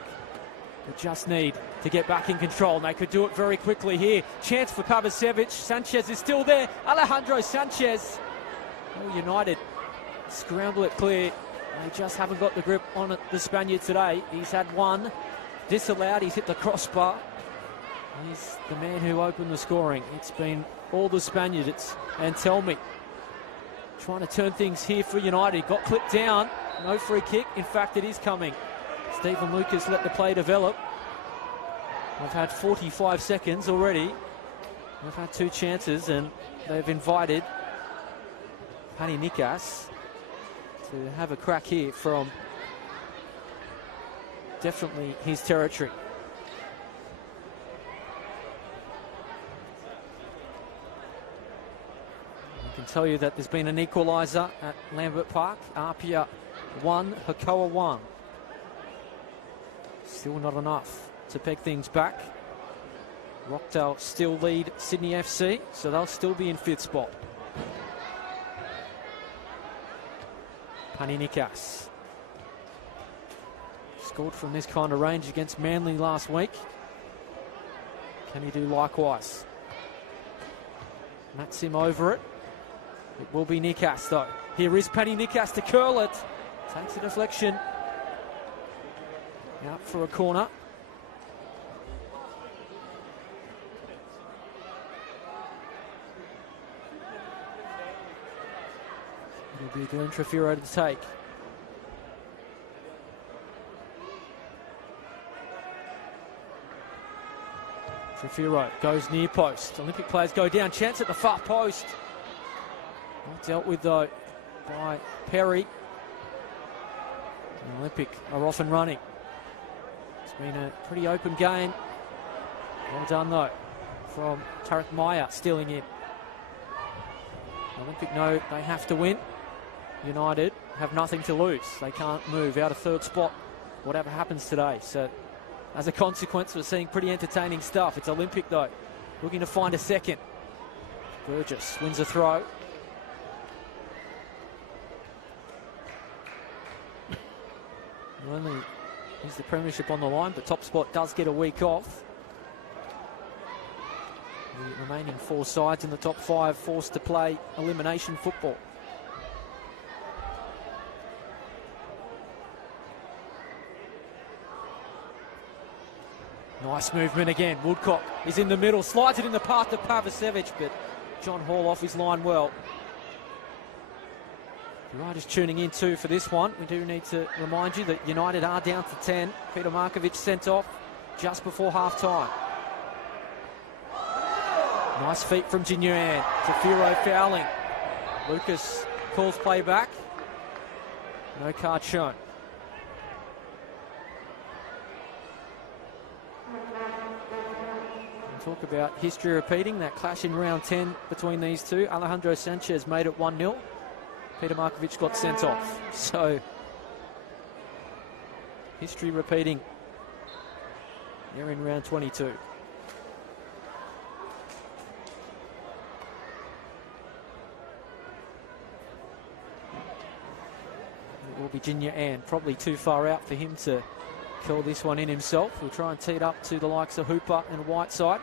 that just need to get back in control. And they could do it very quickly here. Chance for Pavicevic. Sanchez is still there. Alejandro Sanchez. Oh, United scramble it clear. They just haven't got the grip on it, the Spaniard today. He's had one disallowed. He's hit the crossbar. He's the man who opened the scoring. It's been all the Spaniards. And tell me, trying to turn things here for United. Got clipped down. No free kick. In fact, it is coming. Stephen Lucas let the play develop. We've had 45 seconds already. We've had two chances, and they've invited Pani Nikas to have a crack here from definitely his territory. I can tell you that there's been an equaliser at Lambert Park. Apia 1, Hakoah 1. Still not enough to peg things back. Rockdale still lead Sydney FC, so they'll still be in 5th spot. Pani Nikas scored from this kind of range against Manly last week. Can he do likewise? That's him over it. It will be Nikas though. Here is Pani Nikas to curl it. Takes a deflection. Out for a corner. It'll be Glenn Trefiro to take. Trefiro goes near post. Olympic players go down. Chance at the far post. Not dealt with though by Perry. And Olympic are off and running. It's been a pretty open game. Well done though from Tarek Meyer stealing in. Olympic know they have to win. United have nothing to lose. They can't move out of 3rd spot, whatever happens today. So as a consequence, we're seeing pretty entertaining stuff. It's Olympic though, looking to find a second. Burgess wins a throw. Not only is the premiership on the line, but top spot does get a week off. The remaining 4 sides in the top 5 forced to play elimination football. Nice movement again. Woodcock is in the middle, slides it in the path to Pavicevic, but John Hall off his line well. You're right, just tuning in too for this one. We do need to remind you that United are down to 10. Peter Markovic sent off just before half-time. Nice feet from Jinyuan. Trefiro fouling. Lucas calls play back. No card shown. Talk about history repeating. That clash in round 10 between these two. Alejandro Sanchez made it 1-0. Peter Markovic got sent off. So, history repeating. They're in round 22. It will be Junior Ann. Probably too far out for him to curl this one in himself. He'll try and tee it up to the likes of Hooper and Whiteside.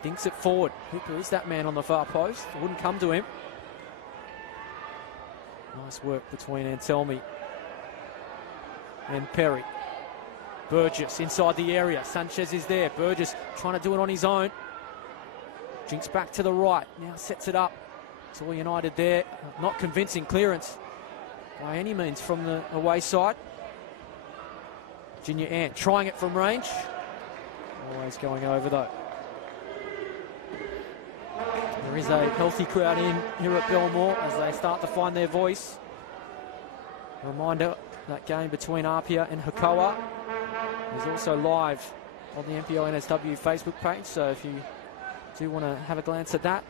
Dinks it forward. Hooper is that man on the far post. It wouldn't come to him. Nice work between Antelmi and Perry. Burgess inside the area. Sanchez is there. Burgess trying to do it on his own. Jinks back to the right. Now sets it up. It's all United there. Not convincing clearance by any means from the away side. Junior Ant trying it from range. Always going over though. There is a healthy crowd in here at Belmore as they start to find their voice. A reminder, that game between Apia and Hakoah is also live on the NPO NSW Facebook page, so if you do want to have a glance at that,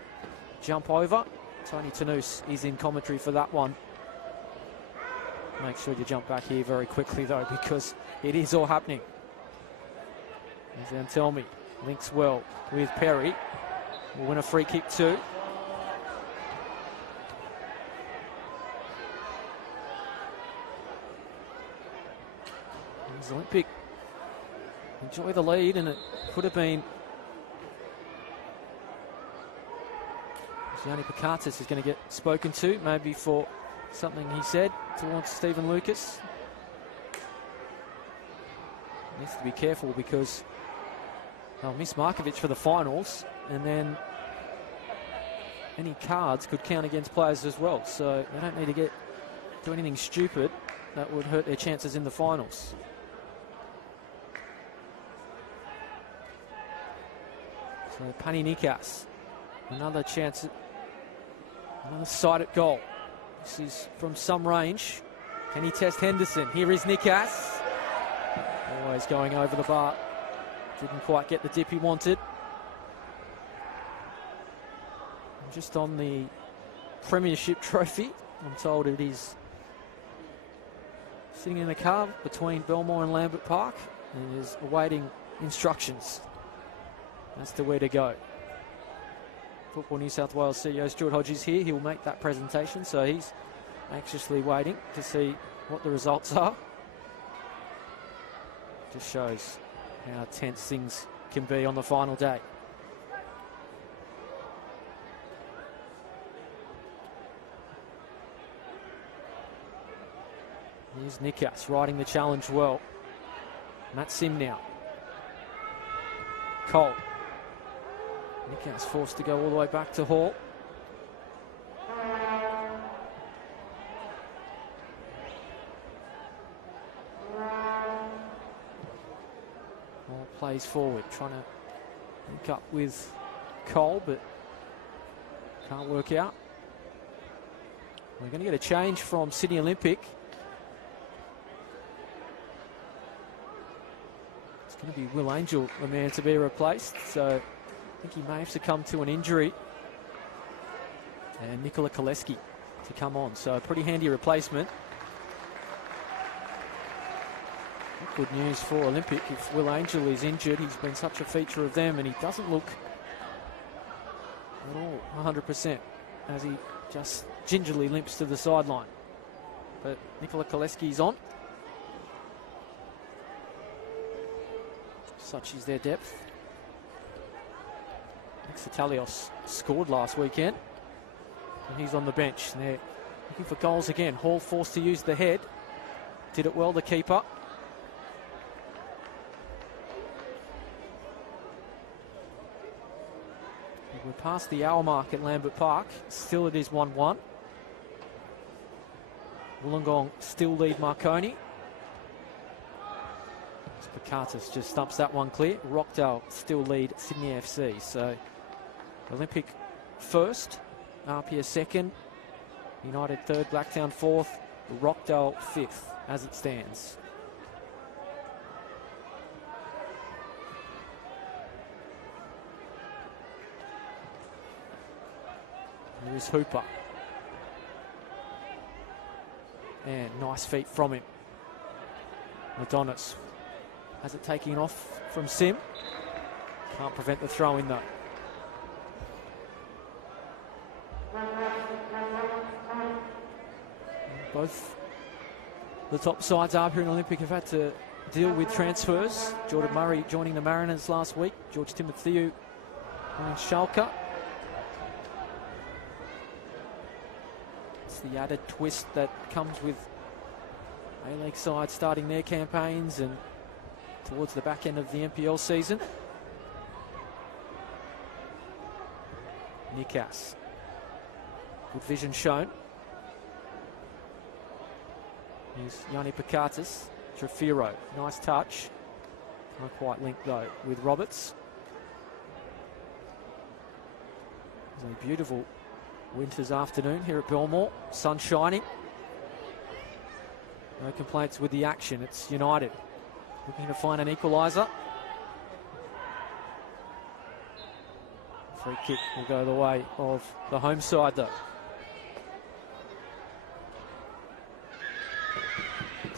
jump over. Tony Tanous is in commentary for that one. Make sure you jump back here very quickly though, because it is all happening. There's Antelmi, links well with Perry. Will win a free kick too. There's Olympic. Enjoy the lead, and it could have been. Gianni Pakatis is going to get spoken to, maybe for something he said towards Stephen Lucas. Needs to be careful because they'll miss Markovic for the finals, and then any cards could count against players as well. So they don't need to do anything stupid that would hurt their chances in the finals. So Pani Nikas, another chance, another sight at goal. This is from some range. Can he test Henderson? Here is Nikas. Always going over the bar. Didn't quite get the dip he wanted. Just on the Premiership trophy, I'm told it is sitting in the car between Belmore and Lambert Park and is awaiting instructions as to where to go. Football New South Wales CEO Stuart Hodges here. He will make that presentation, so he's anxiously waiting to see what the results are. Just shows how tense things can be on the final day. Here's Nikas riding the challenge well. Matt Sim now. Cole. Nikas forced to go all the way back to Hall. Hall plays forward, trying to link up with Cole, but can't work out. We're going to get a change from Sydney Olympic. It's going to be Will Angel, the man to be replaced. So I think he may have succumbed to an injury. And Nikola Koleski to come on. So a pretty handy replacement. Good news for Olympic. If Will Angel is injured, he's been such a feature of them, and he doesn't look at all 100% as he just gingerly limps to the sideline. But Nikola Koleski's on. Such is their depth. Italios scored last weekend, and he's on the bench. And they're looking for goals again. Hall forced to use the head. Did it well, the keeper. We're past the hour mark at Lambert Park. Still it is 1-1. Wollongong still lead Marconi. Pakatis just stumps that one clear. Rockdale still lead Sydney FC. So Olympic first, Apia second, United third, Blacktown fourth, Rockdale fifth as it stands. is Hooper. And nice feet from him. Adonis has it taken off from Sim. Can't prevent the throw in though. Both the top sides up here in Olympic have had to deal with transfers. Jordan Murray joining the Mariners last week. George Timotheou joining Schalke. It's the added twist that comes with A-League sides starting their campaigns and towards the back end of the NPL season. Nikas. Good vision shown. Here's Yanni Pakatis. Trafiro. Nice touch. Not quite linked though with Roberts. It's a beautiful winter's afternoon here at Belmore. Sun shining. No complaints with the action. It's United looking to find an equaliser. Free kick will go the way of the home side though.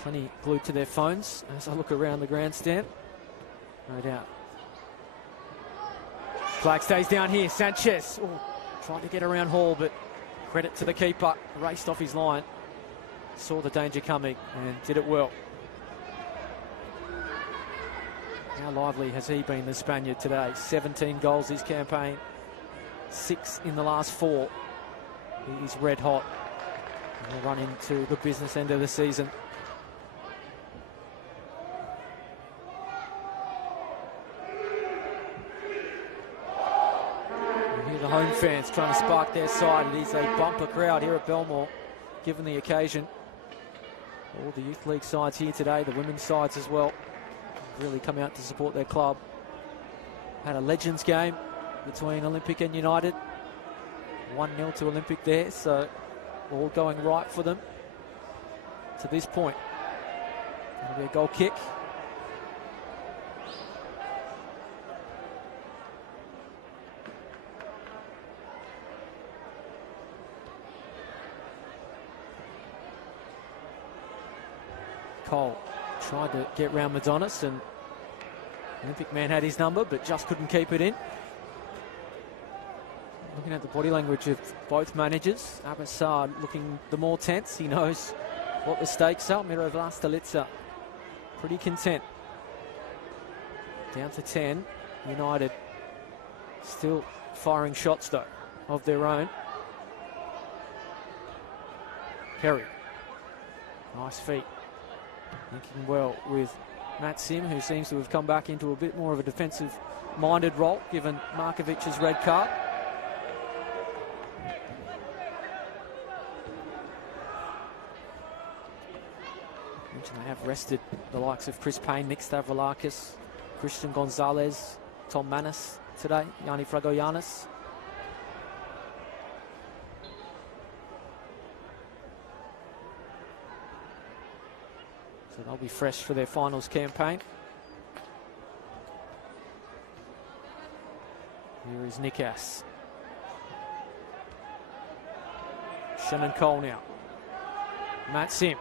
Plenty glued to their phones as I look around the grandstand. No doubt. Flag stays down here. Sanchez tried to get around Hall, but credit to the keeper. Raced off his line. Saw the danger coming and did it well. How lively has he been, the Spaniard, today? 17 goals this campaign. 6 in the last 4. He's red hot. And we'll run into the business end of the season. Home fans trying to spark their side. It is a bumper crowd here at Belmore, given the occasion. All the youth league sides here today, the women's sides as well, really come out to support their club. Had a Legends game between Olympic and United. 1-0 to Olympic there, so all going right for them to this point. That'll be a goal kick. Cole tried to get round Madonis, and Olympic man had his number but just couldn't keep it in. Looking at the body language of both managers, Abbasad looking the more tense. He knows what the stakes are. Mirovlastalica pretty content. Down to 10. United still firing shots though of their own. Perry. Nice feet. Linking well with Matt Sim, who seems to have come back into a bit more of a defensive-minded role, given Markovic's red card. They have rested the likes of Chris Payne, Nick Stavroulakis, Christian Gonzalez, Tom Manis today, Yanni Fragoyanis. So they'll be fresh for their finals campaign. Here is Nikas. Shannon Cole now. Matt Sim.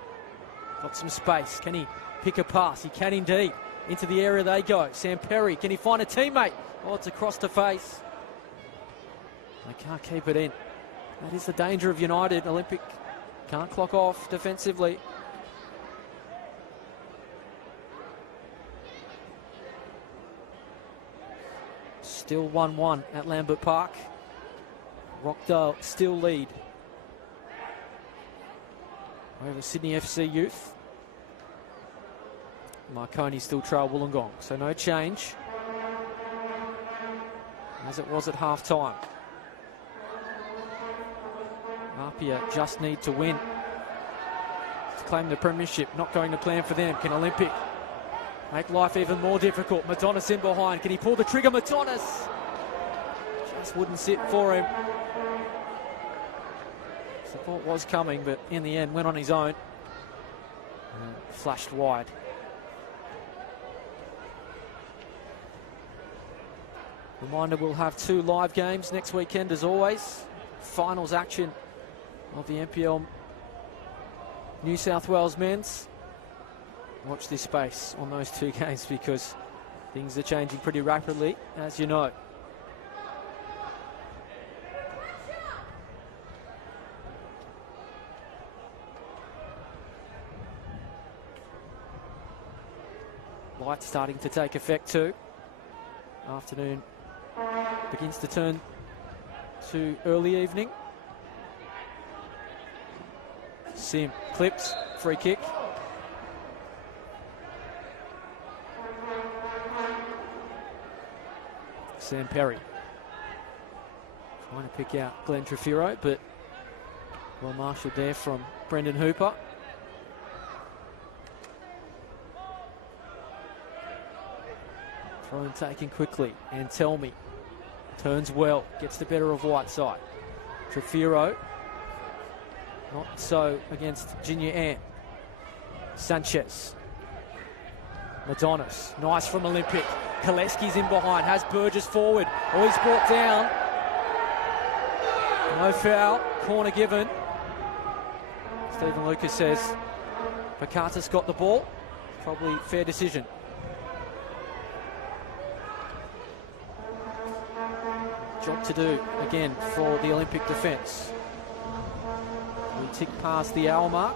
Got some space. Can he pick a pass? He can indeed. Into the area they go. Sam Perry. Can he find a teammate? Oh, it's across the face. They can't keep it in. That is the danger of United. Olympic can't clock off defensively. Still 1-1 at Lambert Park. Rockdale still lead over Sydney FC Youth. Marconi still trail Wollongong, so no change as it was at half-time. Apia just need to win to claim the premiership. Not going to plan for them. Can Olympic make life even more difficult? Madonis in behind. Can he pull the trigger? Madonis just wouldn't sit for him. Support was coming, but in the end went on his own and flashed wide. Reminder, we'll have 2 live games next weekend as always. finals action of the NPL New South Wales men's. Watch this space on those two games because things are changing pretty rapidly, as you know. Light starting to take effect too. Afternoon begins to turn to early evening. Sim clips, free kick. Sam Perry trying to pick out Glenn Trefiro, but well marshalled there from Brendan Hooper. Throw and taken quickly, and Tell Me turns well, gets the better of Whiteside. Trefiro, not so against Junior Ant. Sanchez, Madonis, nice from Olympic. Koleski's in behind, has Burgess forward. Oh, he's brought down. No foul, corner given. Stephen Lucas says Pakatis got the ball. Probably fair decision. Job to do again for the Olympic defence. We tick past the hour mark.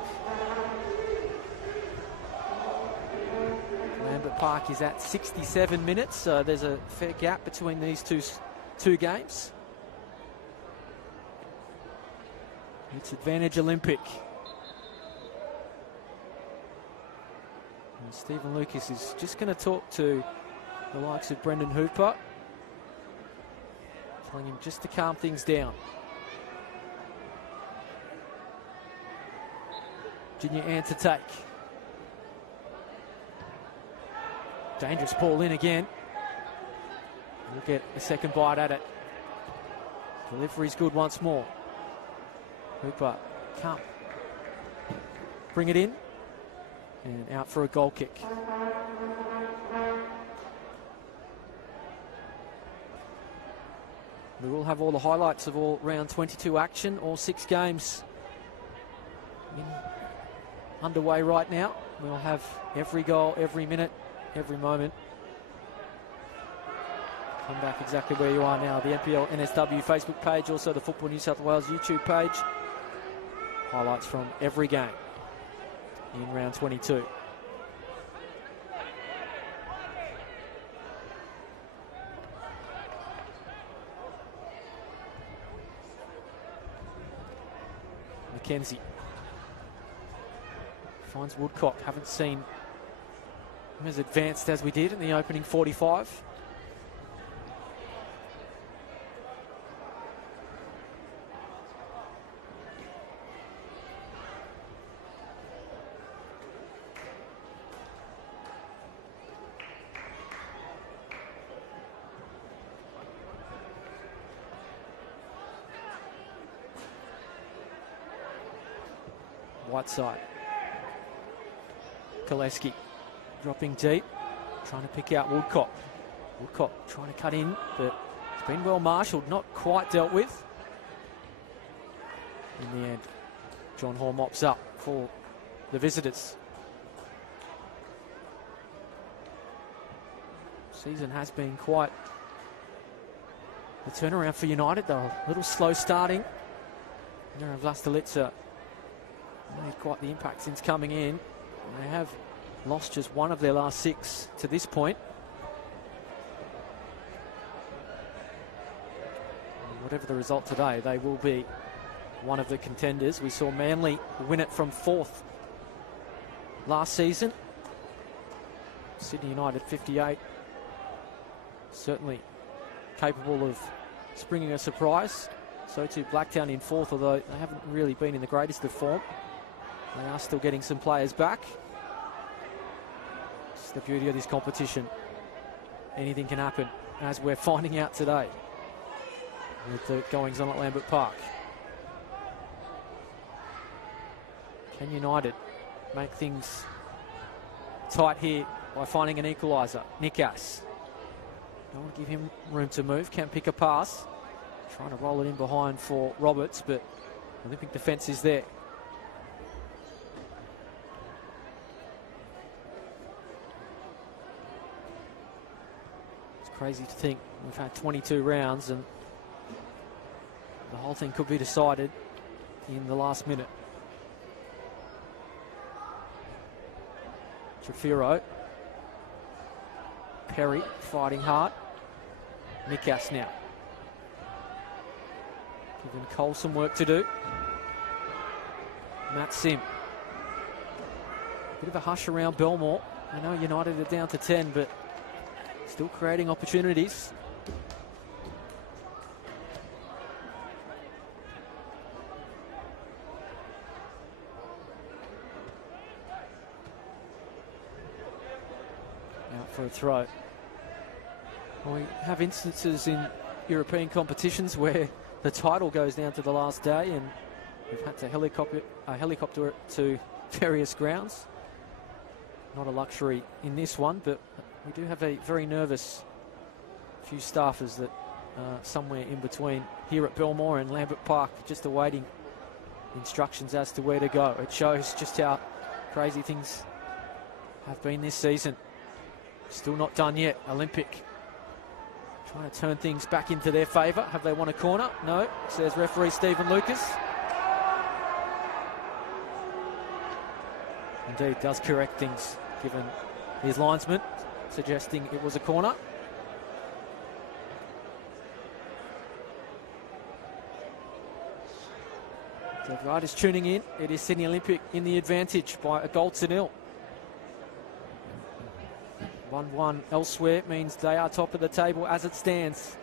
Lambert Park is at 67 minutes, so there's a fair gap between these two games. It's advantage Olympic. And Stephen Lucas is just going to talk to the likes of Brendan Hooper, telling him just to calm things down. Junior Ant to take. Dangerous ball in again. We'll get a second bite at it. Delivery's good once more. Hooper can't bring it in. And out for a goal kick. We will have all the highlights of all round 22 action, all 6 games underway right now. We'll have every goal, every minute, every moment. Come back exactly where you are now. The NPL NSW Facebook page, also the Football New South Wales YouTube page. Highlights from every game in round 22. McKenzie finds Woodcock. Haven't seen him as advanced as we did in the opening 45. Whiteside. Koleski dropping deep, trying to pick out Woodcock. Woodcock trying to cut in, but it's been well marshalled, not quite dealt with. In the end, John Hall mops up for the visitors. Season has been quite the turnaround for United, though. A little slow starting. Vlastelica made quite the impact since coming in. They have lost just one of their last 6 to this point. And whatever the result today, they will be one of the contenders. We saw Manly win it from 4th last season. Sydney United 58. Certainly capable of springing a surprise. So too Blacktown in 4th, although they haven't really been in the greatest of form. They are still getting some players back. It's the beauty of this competition. Anything can happen, as we're finding out today with the goings on at Lambert Park. Can United make things tight here by finding an equaliser? Nikas. Don't want to give him room to move. Can't pick a pass. Trying to roll it in behind for Roberts, but Olympic defence is there. It's crazy to think we've had 22 rounds and the whole thing could be decided in the last minute. Trefiro. Perry fighting hard. Nikas now. Giving Cole some work to do. Matt Sim. Bit of a hush around Belmore. I know United are down to 10, but still creating opportunities. Out for a throw. We have instances in European competitions where the title goes down to the last day and we've had to helicopter it to various grounds. Not a luxury in this one, but we do have a very nervous few staffers that are somewhere in between here at Belmore and Lambert Park, just awaiting instructions as to where to go. It shows just how crazy things have been this season. Still not done yet. Olympic trying to turn things back into their favour. Have they won a corner? No, says referee Stephen Lucas. Indeed, does correct things, given his linesman suggesting it was a corner. The riders tuning in. It is Sydney Olympic in the advantage by a goal to nil. 1-1 elsewhere means they are top of the table as it stands.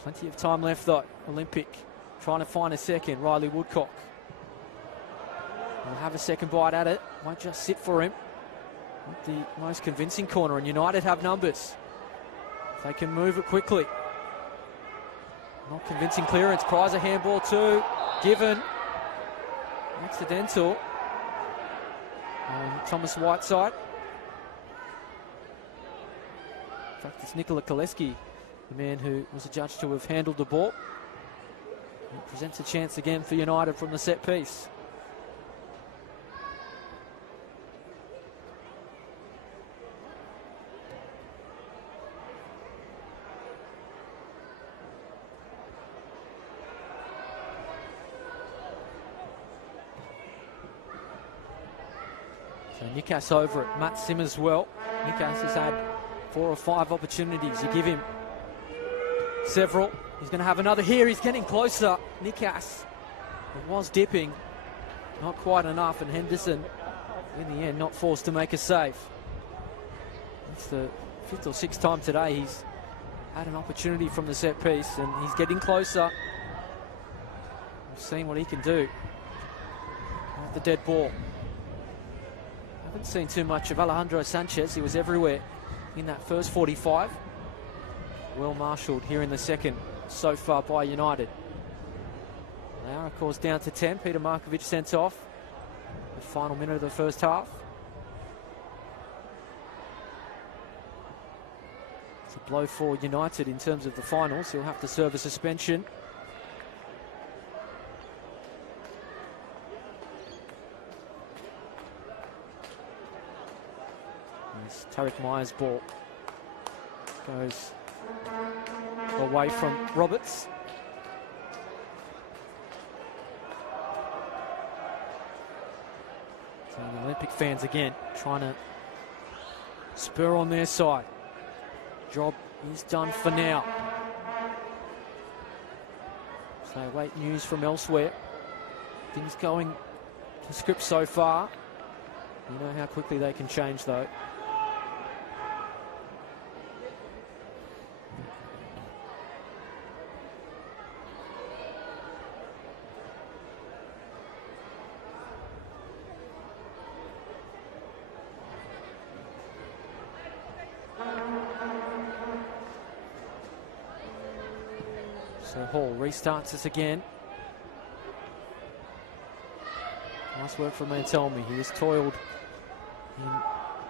Plenty of time left though. Olympic trying to find a second. Riley Woodcock will have a second bite at it. Won't just sit for him. Not the most convincing corner, and United have numbers. They can move it quickly. Not convincing clearance. Prize a handball too. Given. Accidental. Thomas Whiteside. In fact, it's Nikola Koleski, the man who was adjudged to have handled the ball. It presents a chance again for United from the set piece. So Nikas over it. Matt Sim as well. Nikas has had 4 or 5 opportunities. You give him several. He's going to have another here. He's getting closer. Nikas. It was dipping. Not quite enough. And Henderson, in the end, not forced to make a save. It's the 5th or 6th time today he's had an opportunity from the set piece. And he's getting closer. We've seen what he can do. Not the dead ball. Haven't seen too much of Alejandro Sanchez. He was everywhere in that first 45. Well marshalled here in the second so far by United. They are, of course, down to 10. Peter Markovic sent off the final minute of the first half. It's a blow for United in terms of the finals. He'll have to serve a suspension. Tariq Myers' ball goes away from Roberts. So the Olympic fans again trying to spur on their side. Job is done for now. So they await news from elsewhere. Things going to script so far. You know how quickly they can change though. So Hall restarts us again. Nice work from Mantelmi. He has toiled in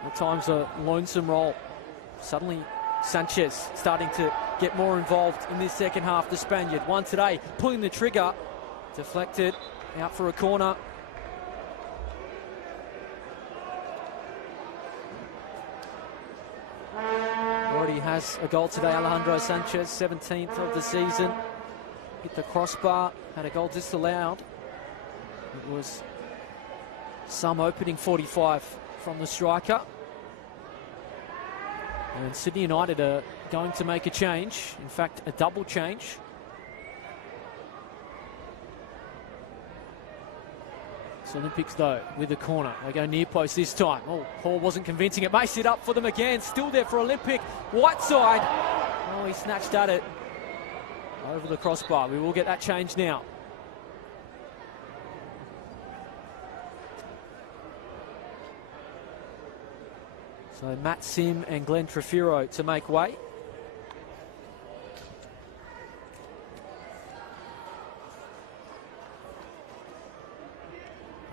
at times a lonesome role. Suddenly Sanchez starting to get more involved in this second half, the Spaniard. One today, pulling the trigger, deflected, out for a corner. Already has a goal today, Alejandro Sanchez, 17th of the season. Hit the crossbar, had a goal disallowed. It was some opening 45 from the striker. And Sydney United are going to make a change, in fact a double change. So Olympics though with the corner. They go near post this time. Oh, Paul wasn't convincing. It makes it up for them again. Still there for Olympic. Whiteside. Oh, he snatched at it over the crossbar. We will get that change now. So Matt Sim and Glenn Trefiro to make way.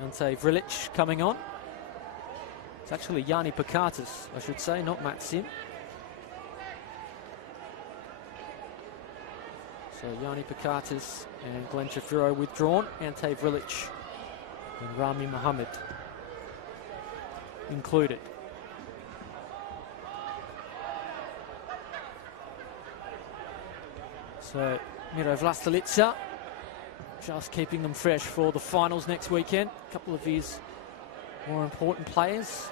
Ante Vrilic coming on. It's actually Yanni Pakatis, I should say, not Matt Sim. So Yanni Pakatis and Glenn Trefiro withdrawn. Ante Vrilic and Rami Mohammed included. So Miro Vlastelica just keeping them fresh for the finals next weekend. A couple of his more important players.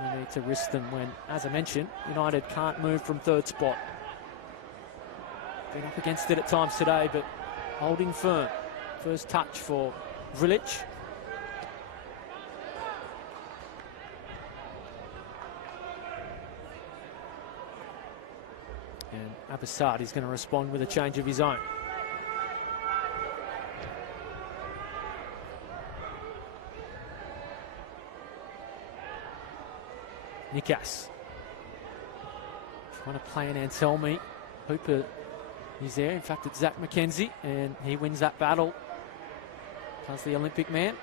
We need to risk them when, as I mentioned, United can't move from third spot. Been up against it at times today, but holding firm. First touch for Vrilic. And Abbassad is going to respond with a change of his own. Nikas trying to play an Anselmi. Hooper is there. In fact, it's Zach McKenzie, and he wins that battle. Does the Olympic man.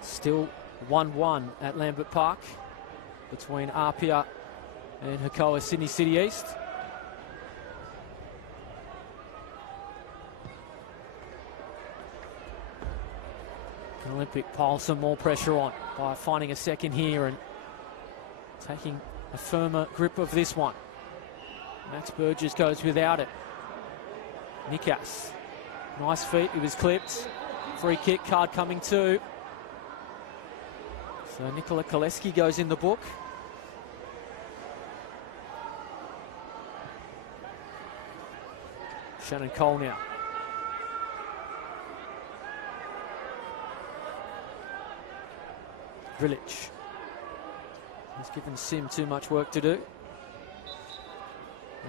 Still 1-1 at Lambert Park between Apia and Hakoah Sydney City East. Can Olympic pile some more pressure on by finding a second here and taking a firmer grip of this one. Max Burgess goes without it. Nikas, nice feet, he was clipped. Free kick, card coming too. So Nikola Koleski goes in the book. Shannon Cole now. Vrilic. He's given Sim too much work to do.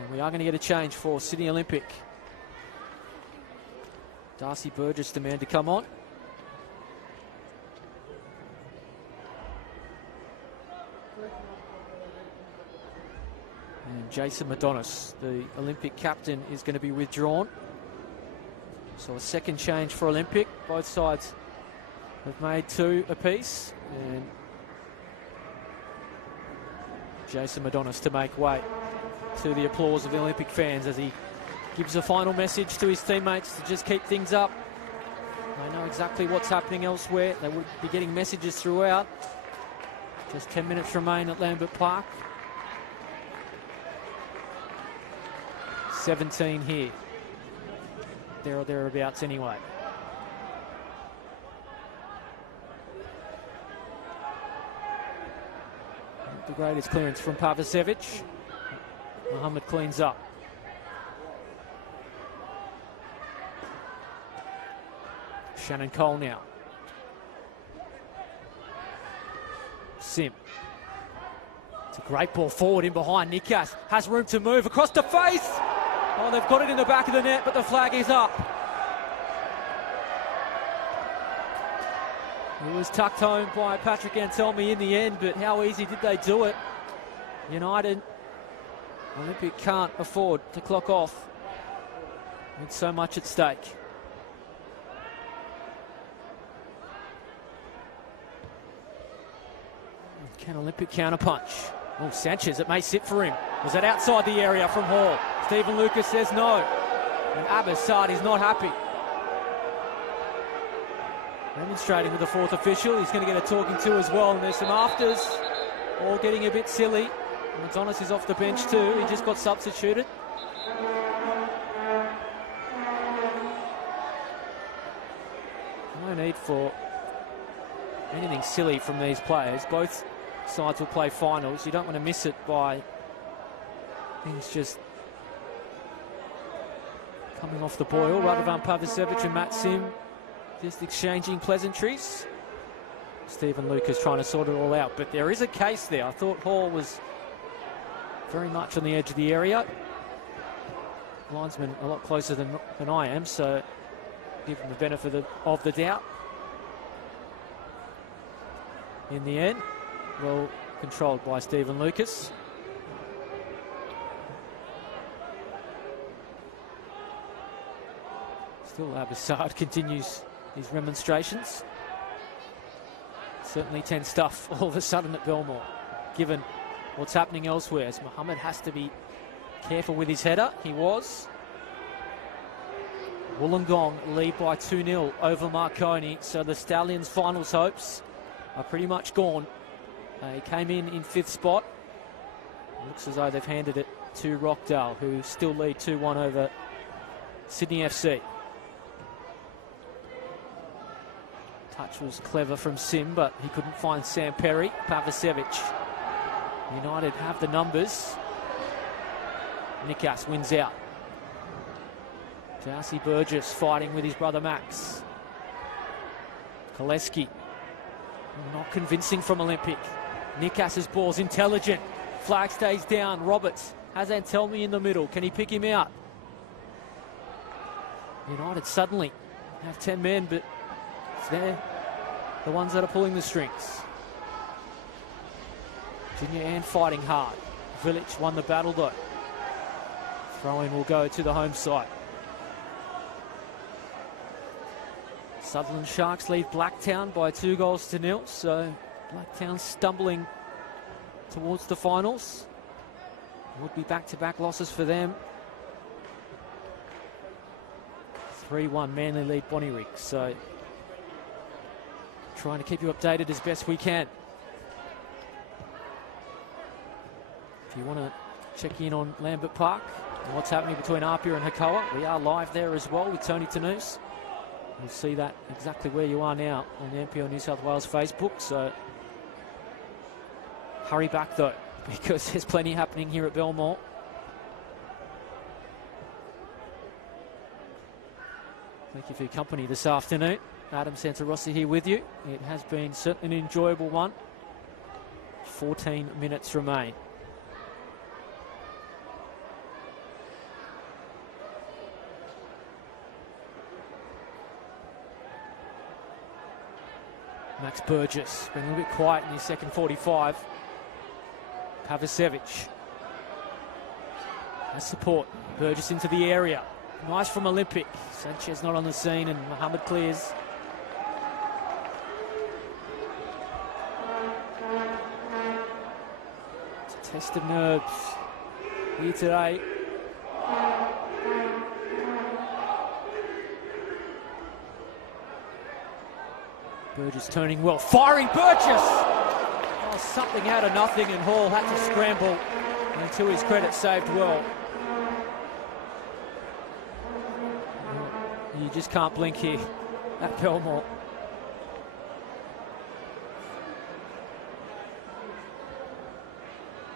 And we are going to get a change for Sydney Olympic. Darcy Burgess, the man to come on. And Jason Madonis, the Olympic captain, is going to be withdrawn. So a second change for Olympic. Both sides have made two apiece. And Jason Madonis to make way to the applause of the Olympic fans as he gives a final message to his teammates to just keep things up. They know exactly what's happening elsewhere. They would be getting messages throughout. Just 10 minutes remain at Lambert Park. 17 here. There or thereabouts anyway. The greatest clearance from Pavicevic. Mohammed cleans up. Shannon Cole now. Sim. It's a great ball forward in behind. Nikas has room to move across the face. Oh, they've got it in the back of the net, but the flag is up. It was tucked home by Patrick Anselmi in the end, but how easy did they do it? United, Olympic can't afford to clock off with so much at stake. Can Olympic counterpunch? Oh, Sanchez, it may sit for him. Was that outside the area from Hall? Stephen Lucas says no. And Abbassad is not happy. Demonstrating with the fourth official. He's going to get a talking to as well. And there's some afters. All getting a bit silly. Adonis is off the bench too. He just got substituted. No need for anything silly from these players. Both sides will play finals. You don't want to miss it by things just coming off the boil. Radovan Pavicevic and Matt Sim just exchanging pleasantries. Stephen Lucas trying to sort it all out. But there is a case there. I thought Hall was very much on the edge of the area. Linesman a lot closer than I am, so give him the benefit of the doubt. In the end, well controlled by Stephen Lucas. Still, Abbassad continues his remonstrations. Certainly tense stuff all of a sudden at Belmore, given what's happening elsewhere. As Mohammed has to be careful with his header. He was. Wollongong lead by 2-0 over Marconi, so the Stallions' finals hopes are pretty much gone. They came in fifth spot. Looks as though they've handed it to Rockdale, who still lead 2-1 over Sydney FC. Touch was clever from Sim, but he couldn't find Sam Perry. Pavicevic. United have the numbers. Nikas wins out. Darcy Burgess fighting with his brother Max. Koleski. Not convincing from Olympic. Nikas's ball's intelligent. Flag stays down. Roberts has Antelmi in the middle. Can he pick him out? United suddenly have 10 men, but it's they're the ones that are pulling the strings. Junior Ann fighting hard. Village won the battle though. Throw-in will go to the home side. Sutherland Sharks lead Blacktown by 2-0, so Blacktown stumbling towards the finals. Would be back-to-back losses for them. 3-1 Manly lead Bonnyrigg, so trying to keep you updated as best we can. If you want to check in on Lambert Park and what's happening between Apia and Hakawa, we are live there as well with Tony Tanous. You'll see that exactly where you are now on the NPL New South Wales Facebook, so hurry back though, because there's plenty happening here at Belmore. Thank you for your company this afternoon. Adam Santarossi here with you. It has been certainly an enjoyable one. 14 minutes remain. Max Burgess been a little bit quiet in his second 45. Pavicevic has support. Burgess into the area. Nice from Olympic. Sanchez not on the scene and Mohammed clears. It's a test of nerves here today. Burgess turning well, firing Burgess! Oh, something out of nothing, and Hall had to scramble, and to his credit saved well. You just can't blink here at Belmore.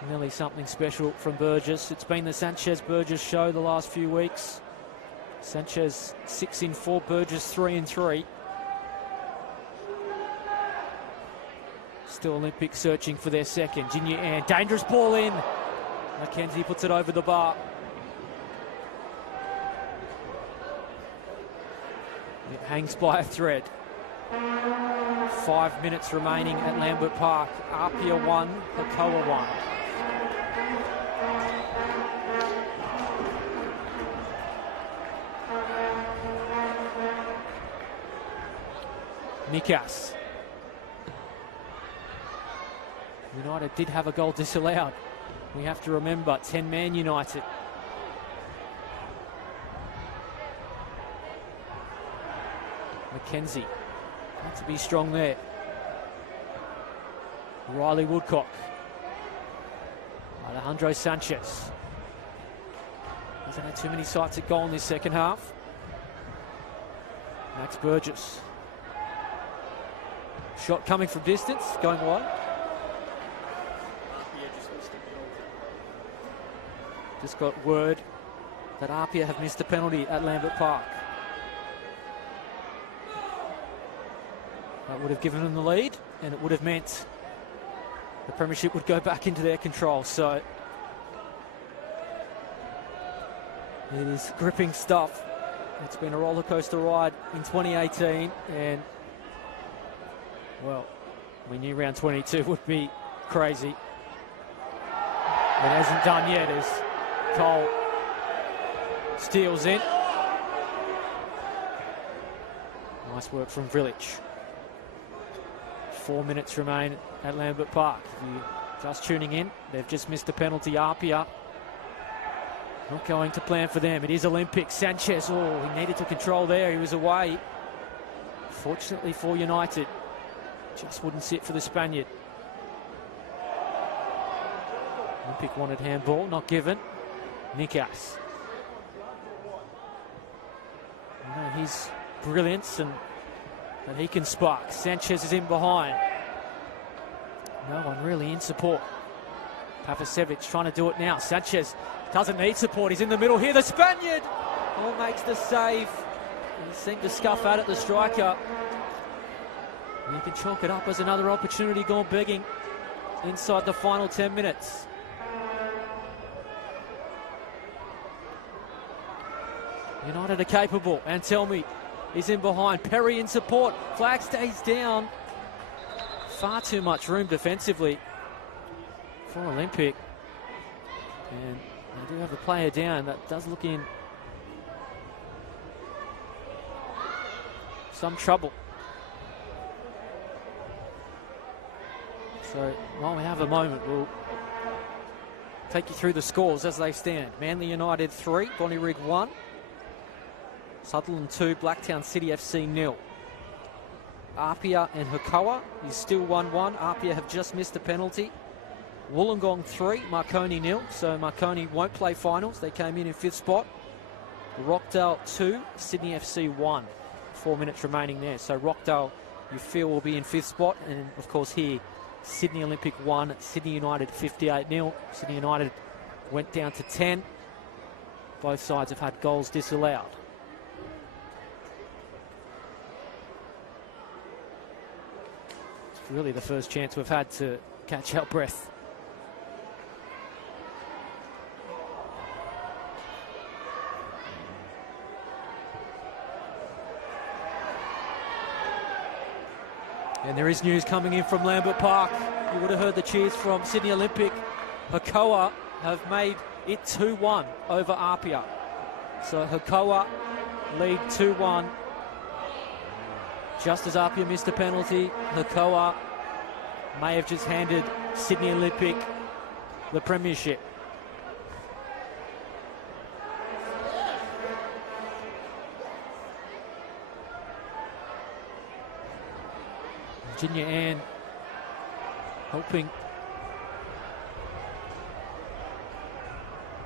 Nearly something special from Burgess. It's been the Sanchez-Burgess show the last few weeks. Sanchez 6 in 4, Burgess 3 in 3. Still Olympic searching for their second. Junior Ann, dangerous ball in. Mackenzie puts it over the bar. It hangs by a thread. 5 minutes remaining at Lambert Park. Apia 1, Hakawa 1. Nikas. United did have a goal disallowed. We have to remember, 10-man United. McKenzie. Had to be strong there. Riley Woodcock. Alejandro Sanchez. Hasn't had too many sights at goal in this second half. Max Burgess. Shot coming from distance, going wide. Just got word that Apia have missed a penalty at Lambert Park. That would have given them the lead, and it would have meant the Premiership would go back into their control. So it is gripping stuff. It's been a roller coaster ride in 2018, and well, we knew round 22 would be crazy. It hasn't done yet as Cole steals in. Nice work from Village. 4 minutes remain at Lambert Park. If you're just tuning in, they've just missed a penalty. Apia not going to plan for them. It is Olympic. Sanchez, oh, he needed to control there. He was away. Fortunately for United, just wouldn't sit for the Spaniard. Olympic wanted handball, not given. Nikas. You know, his brilliance and that he can spark. Sanchez is in behind. No one really in support. Papasevic trying to do it now. Sanchez doesn't need support. He's in the middle here. The Spaniard makes the save. He seemed to scuff out at the striker. And you can chalk it up as another opportunity gone begging inside the final 10 minutes. United are capable. Anselmi is in behind. Perry in support. Flag stays down. Far too much room defensively for Olympic. And they do have a player down that does look in some trouble. So while we have a moment, we'll take you through the scores as they stand. Manly United 3, Bonnyrigg 1. Sutherland 2, Blacktown City FC 0. Apia and Hukoa is still 1-1. Apia have just missed a penalty. Wollongong 3, Marconi 0. So Marconi won't play finals. They came in 5th spot. Rockdale 2, Sydney FC 1. 4 minutes remaining there. So Rockdale, you feel, will be in 5th spot. And of course here, Sydney Olympic 1, Sydney United 58-0. Sydney United went down to 10. Both sides have had goals disallowed. It's really the first chance we've had to catch our breath. And there is news coming in from Lambert Park. You would have heard the cheers from Sydney Olympic. Hukoa have made it 2-1 over Apia. So Hukoa lead 2-1. Just as Apia missed a penalty, Hukoa may have just handed Sydney Olympic the premiership. Virginia Ann helping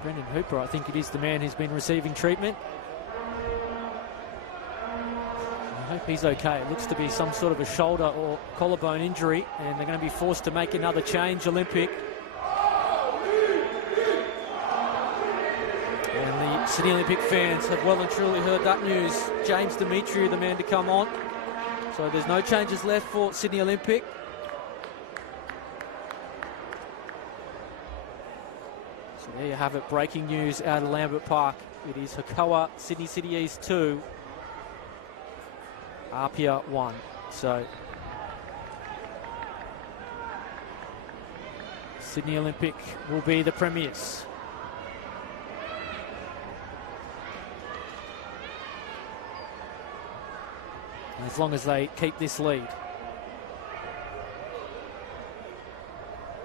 Brendan Hooper. I think it is the man who's been receiving treatment. I hope he's okay. It looks to be some sort of a shoulder or collarbone injury, and they're going to be forced to make another change, Olympic. And the Sydney Olympic fans have well and truly heard that news. James Demetriou, the man to come on. So there's no changes left for Sydney Olympic. So there you have it, breaking news out of Lambert Park. It is Hukoa, Sydney City East 2, Apia 1. So Sydney Olympic will be the premiers. as long as they keep this lead.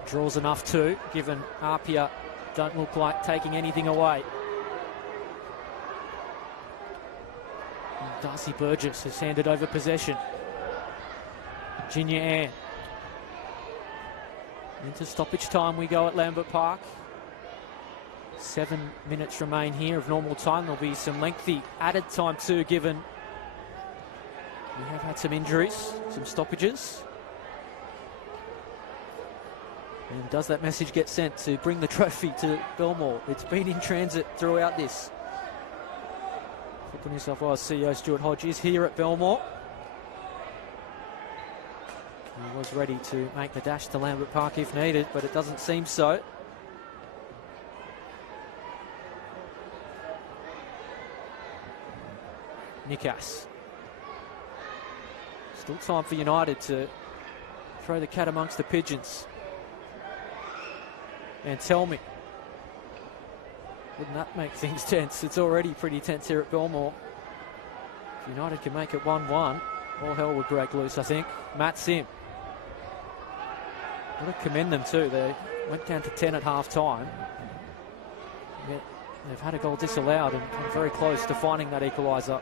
Draws enough too, given Apia don't look like taking anything away. And Darcy Burgess has handed over possession. Virginia Ann. Into stoppage time we go at Lambert Park. 7 minutes remain here of normal time. There'll be some lengthy added time too, given we have had some injuries, some stoppages. And does that message get sent to bring the trophy to Belmore? It's been in transit throughout this. Football New South Wales CEO Stuart Hodge is here at Belmore. He was ready to make the dash to Lambert Park if needed, but it doesn't seem so. Nikas. Still time for United to throw the cat amongst the pigeons. And tell me, wouldn't that make things tense? It's already pretty tense here at Belmore. If United can make it 1-1, all hell would break loose, I think. Matt Sim. I've got to commend them too. They went down to 10 at half-time. Yet they've had a goal disallowed and come very close to finding that equaliser.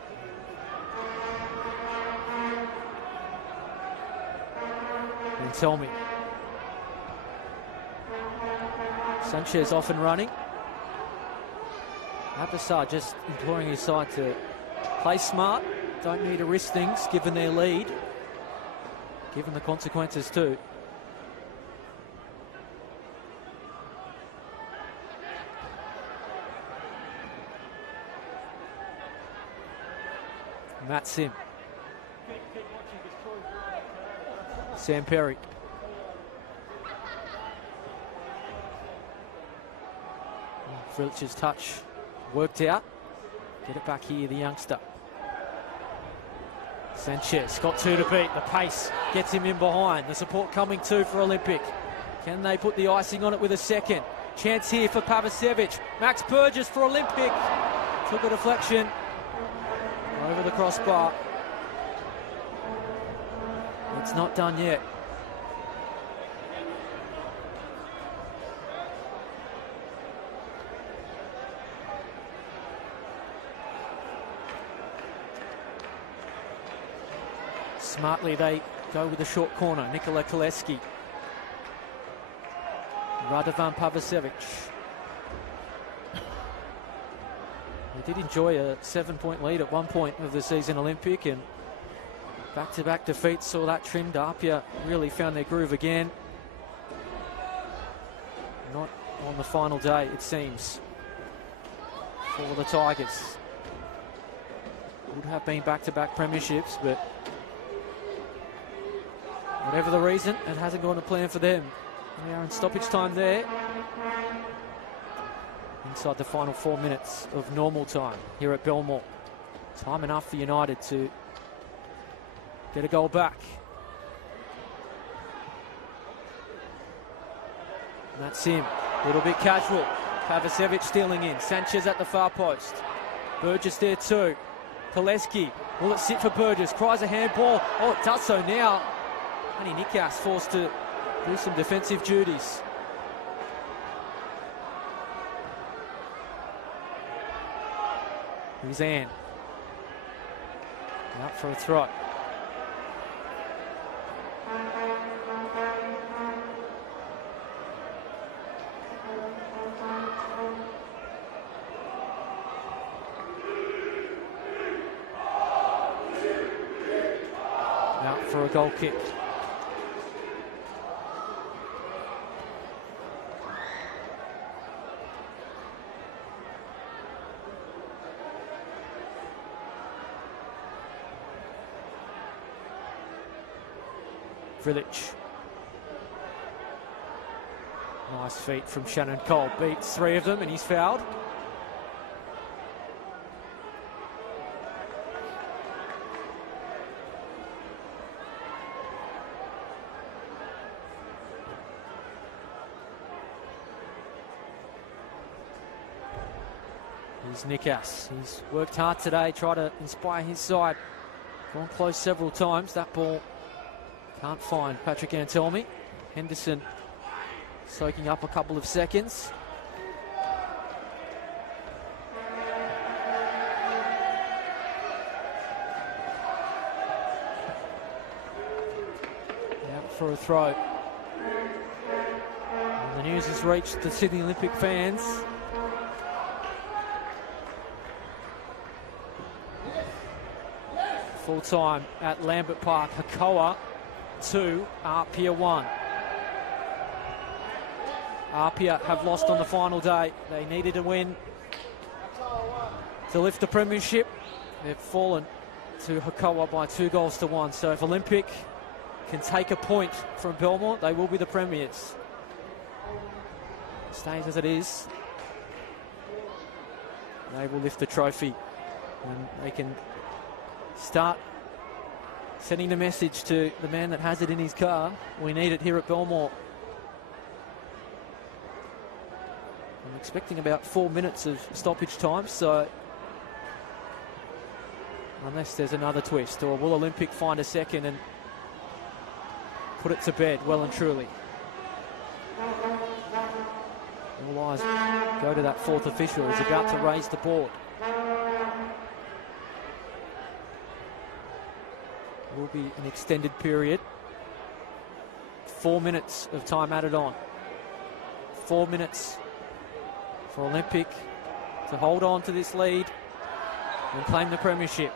And tell me. Sanchez off and running. Abbasar just imploring his side to play smart. Don't need to risk things given their lead. Given the consequences too. Matt Sim. Sam Perry. Frilich's touch worked out. Get it back here, the youngster. Sanchez got two to beat. The pace gets him in behind. The support coming too for Olympic. Can they put the icing on it with a second? Chance here for Pavicevic. Max Burgess for Olympic. Took a deflection. Over the crossbar. It's not done yet. Smartly they go with the short corner. Nikola Koleski. Radovan Pavicevic. They did enjoy a 7-point lead at one point of the season, Olympic, and back-to-back defeats saw that trimmed. Apia really found their groove again. Not on the final day, it seems, for the Tigers. Would have been back-to-back premierships, but whatever the reason, it hasn't gone to plan for them. They are in stoppage time there. Inside the final 4 minutes of normal time here at Belmore. Time enough for United to get a goal back. And that's him. A little bit casual. Pavicevic stealing in. Sanchez at the far post. Burgess there too. Koleski. Will it sit for Burgess? Cries a handball. Oh, it does so now. Honey Nikas forced to do some defensive duties. Here's Ann. Out for a throw. Out for a goal kick. Frilic. Nice feet from Shannon Cole. Beats three of them and he's fouled. Here's Nikas. He's worked hard today, tried to inspire his side. Gone close several times. That ball can't find Patrick Antelmi. Henderson soaking up a couple of seconds. Out for a throw. And the news has reached the Sydney Olympic fans. Full time at Lambert Park. Hakoah 2, Apia 1. Apia have lost on the final day. They needed a win to lift the premiership. They've fallen to Hakoah by 2-1. So if Olympic can take a point from Belmore, they will be the premiers. Stays as it is. They will lift the trophy, and they can start sending the message to the man that has it in his car. We need it here at Belmore. I'm expecting about 4 minutes of stoppage time, so unless there's another twist, or will Olympic find a second and put it to bed well and truly? All eyes go to that fourth official who's about to raise the board. Will be an extended period. 4 minutes of time added on. 4 minutes for Olympic to hold on to this lead and claim the premiership.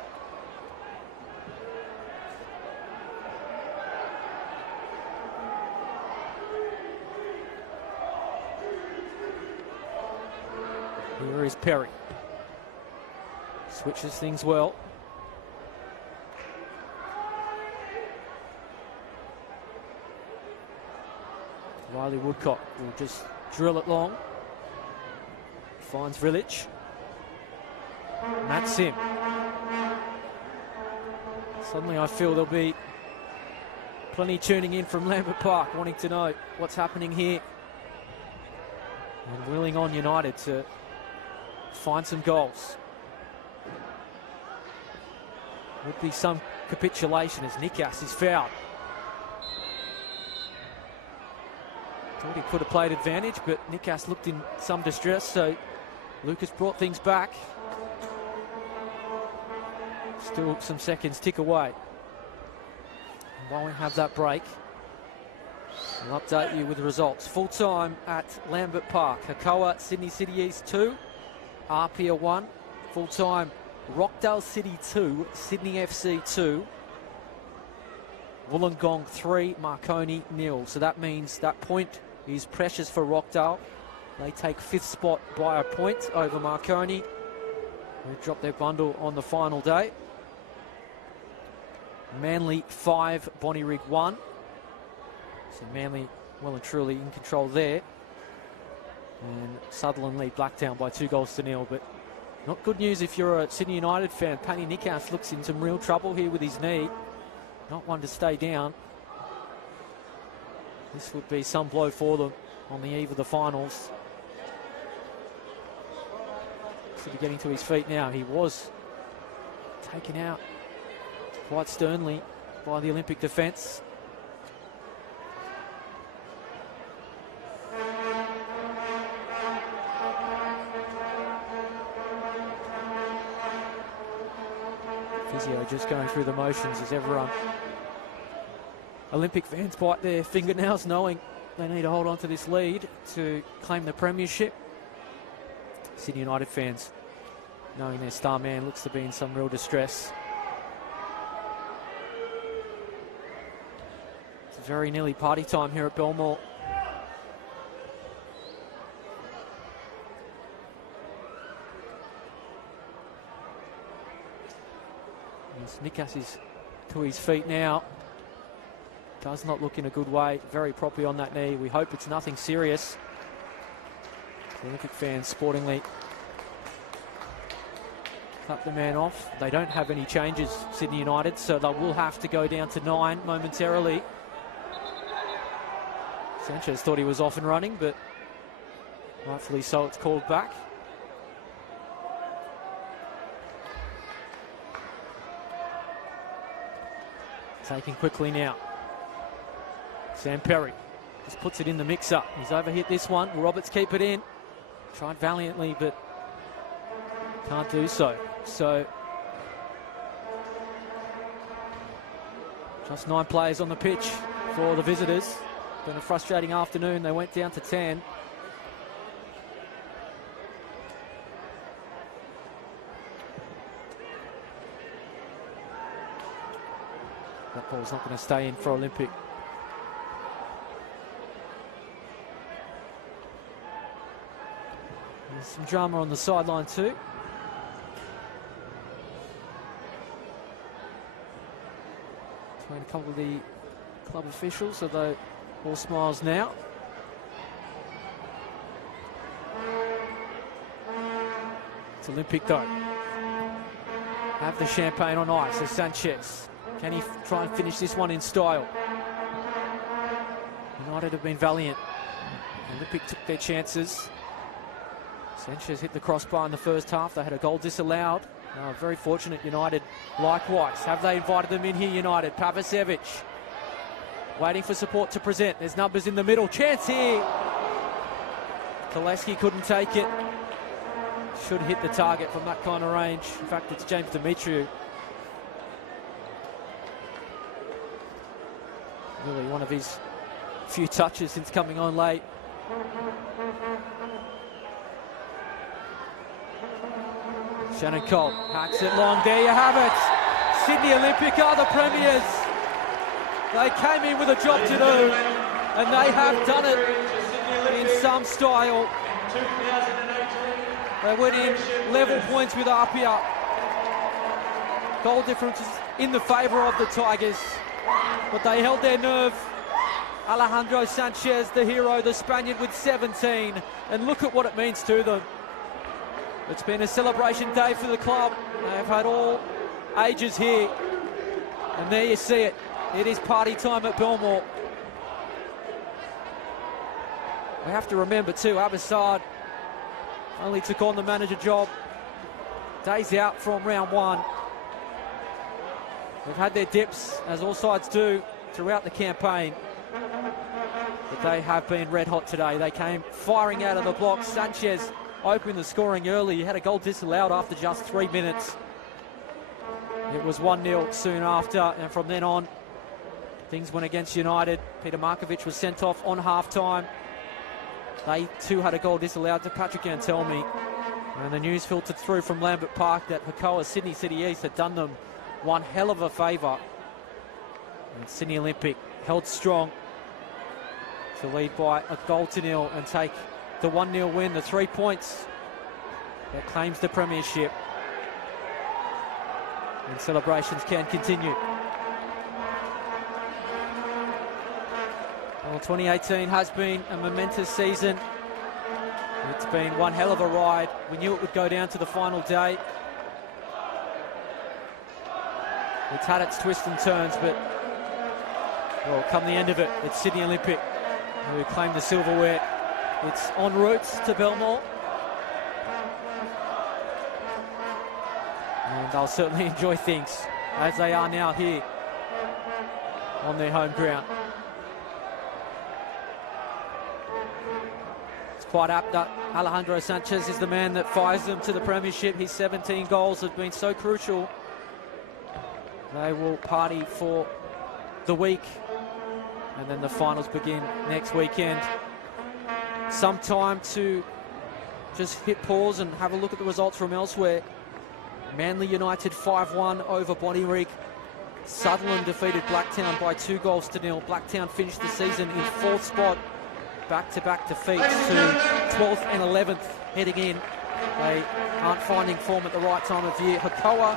Here is Perry. Switches things well. Riley Woodcock will just drill it long. Finds Village. Matt Sim. Suddenly I feel there'll be plenty tuning in from Lambert Park wanting to know what's happening here. And willing on United to find some goals. Would be some capitulation as Nikas is fouled. Thought he could have played advantage, but Nikas looked in some distress, so Lucas brought things back. Still some seconds tick away. And while we have that break, we'll update you with the results. Full time at Lambert Park. Hakoah Sydney City East 2, Apia 1. Full time Rockdale City 2, Sydney FC 2. Wollongong 3, Marconi 0. So that means that point is precious for Rockdale. They take 5th spot by a point over Marconi, who dropped their bundle on the final day. Manly 5, Bonnyrigg 1. So Manly well and truly in control there. And Sutherland lead Blacktown by 2-0. But not good news if you're a Sydney United fan. Paddy Nikas looks in some real trouble here with his knee. Not one to stay down. This would be some blow for them on the eve of the finals. Should be getting to his feet now. He was taken out quite sternly by the Olympic defence. Physio just going through the motions as everyone, Olympic fans, bite their fingernails knowing they need to hold on to this lead to claim the premiership. Sydney United fans knowing their star man looks to be in some real distress. It's very nearly party time here at Belmore. Nikas is to his feet now. Does not look in a good way. Very properly on that knee. We hope it's nothing serious. The Olympic fans sportingly cut the man off. They don't have any changes, Sydney United, so they will have to go down to 9 momentarily. Sanchez thought he was off and running, but rightfully so, it's called back. taken quickly now. Sam Perry just puts it in the mix-up. He's overhit this one. Roberts keep it in. Tried valiantly, but can't do so. So, just 9 players on the pitch for the visitors. Been a frustrating afternoon. They went down to 10. That ball's not going to stay in for Olympic. There's some drama on the sideline too. Between a couple of the club officials, although all smiles now. It's Olympic though. Have the champagne on ice as Sanchez. Can he try and finish this one in style? United have been valiant. Olympic took their chances. Sanchez hit the crossbar in the first half. They had a goal disallowed. Very fortunate United likewise. Have they invited them in here, United? Pavicevic waiting for support to present. There's numbers in the middle. Chance here. Koleski couldn't take it. Should hit the target from that kind of range. In fact, it's James Demetriou. Really one of his few touches since coming on late. Shannon Cole hacks it long. There you have it. Sydney Olympic are the premiers. They came in with a job to do, and they have done it in some style. They went in level points with Apia. Goal differences in the favour of the Tigers, but they held their nerve. Alejandro Sanchez, the hero, the Spaniard with 17, and look at what it means to them. It's been a celebration day for the club. They've had all ages here, and there you see it. It is party time at Belmore. We have to remember too, Abbassad only took on the manager job days out from round 1. They've had their dips, as all sides do, throughout the campaign. But they have been red hot today. They came firing out of the blocks. Sanchez opened the scoring early. He had a goal disallowed after just 3 minutes. It was 1-0 soon after, and from then on, things went against United. Peter Markovic was sent off on half-time. They too had a goal disallowed to Patrick Antelmi. And the news filtered through from Lambert Park that Hakoah Sydney City East had done them one hell of a favour. And Sydney Olympic held strong to lead by a goal to nil and take the 1-0 win, the 3 points that claims the premiership. And celebrations can continue. Well, 2018 has been a momentous season. It's been one hell of a ride. We knew it would go down to the final day. It's had its twists and turns, but, well, come the end of it, it's Sydney Olympic who claim the silverware. It's en route to Belmore. And they'll certainly enjoy things, as they are now here on their home ground. It's quite apt that Alejandro Sanchez is the man that fires them to the premiership. His 17 goals have been so crucial. They will party for the week, and then the finals begin next weekend. Some time to just hit pause and have a look at the results from elsewhere. Manly United 5-1 over Bonnyrigg. Sutherland defeated Blacktown by 2-0. Blacktown finished the season in 4th spot. Back-to-back defeats to 12th and 11th heading in. They aren't finding form at the right time of year. Hakoah,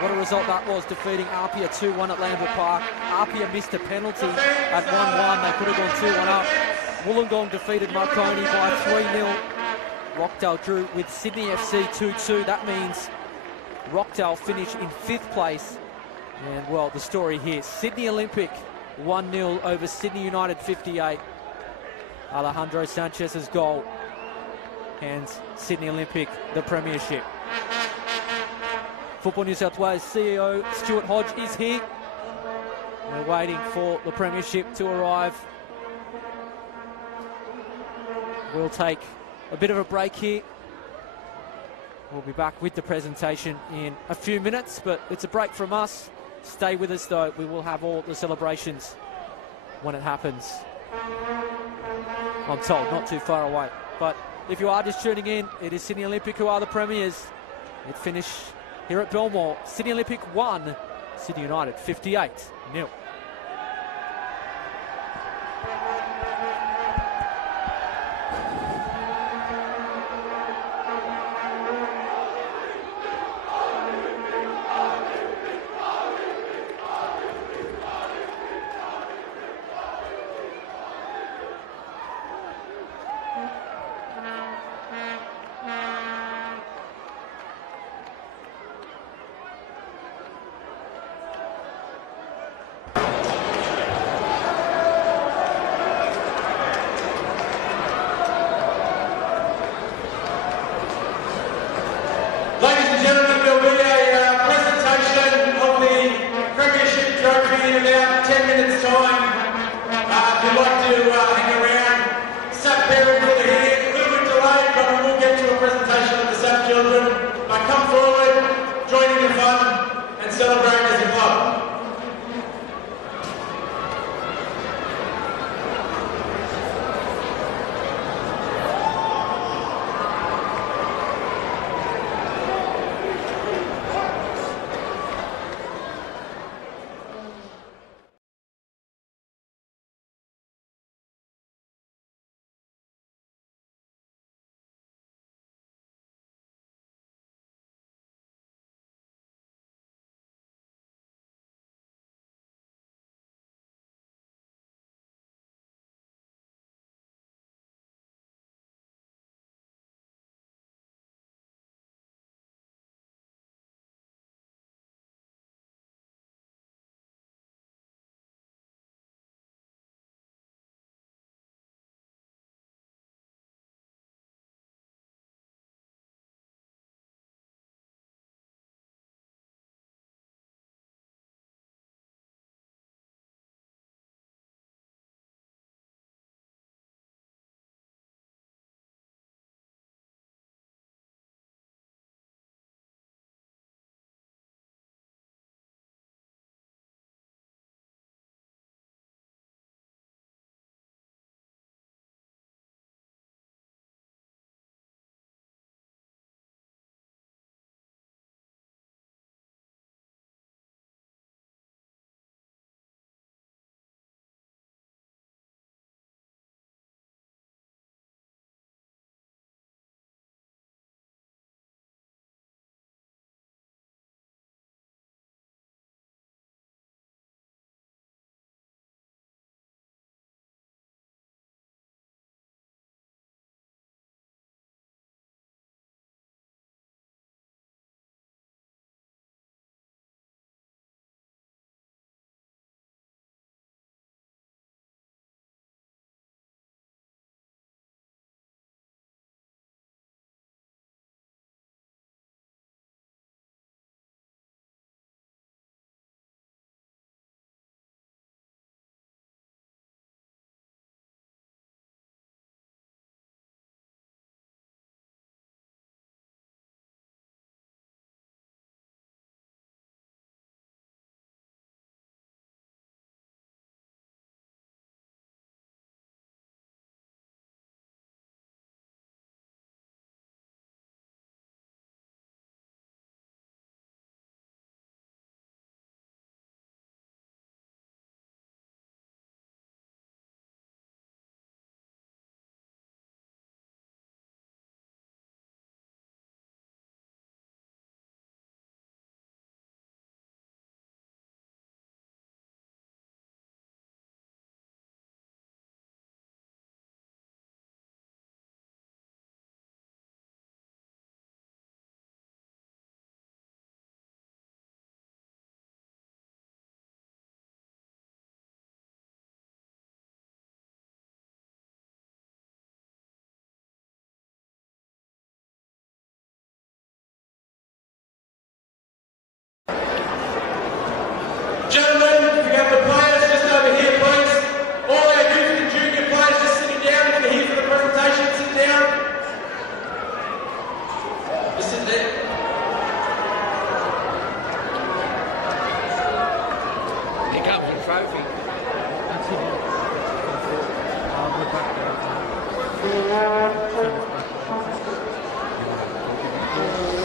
what a result that was, defeating Apia 2-1 at Lambert Park. Apia missed a penalty at 1-1. They could have gone 2-1 up. Wollongong defeated Marconi by 3-0. Rockdale drew with Sydney FC 2-2. That means Rockdale finish in 5th place. And, well, the story here, Sydney Olympic 1-0 over Sydney United 58. Alejandro Sanchez's goal hands Sydney Olympic the premiership. Football New South Wales CEO Stuart Hodge is here. We're waiting for the premiership to arrive. We'll take a bit of a break here. We'll be back with the presentation in a few minutes, but it's a break from us. Stay with us though. We will have all the celebrations when it happens. I'm told not too far away. But if you are just tuning in, it is Sydney Olympic who are the premiers. It finished here at Belmore. Sydney Olympic 1, Sydney United 58-0. Ladies and gentlemen, there will be a presentation of the Premiership Trophy in about 10 minutes' time. If you'd like to hang around, SAP parents will be here. A little bit delayed, but we will get to a presentation of the SAP children. But come forward, join in the fun, and celebrate as a club.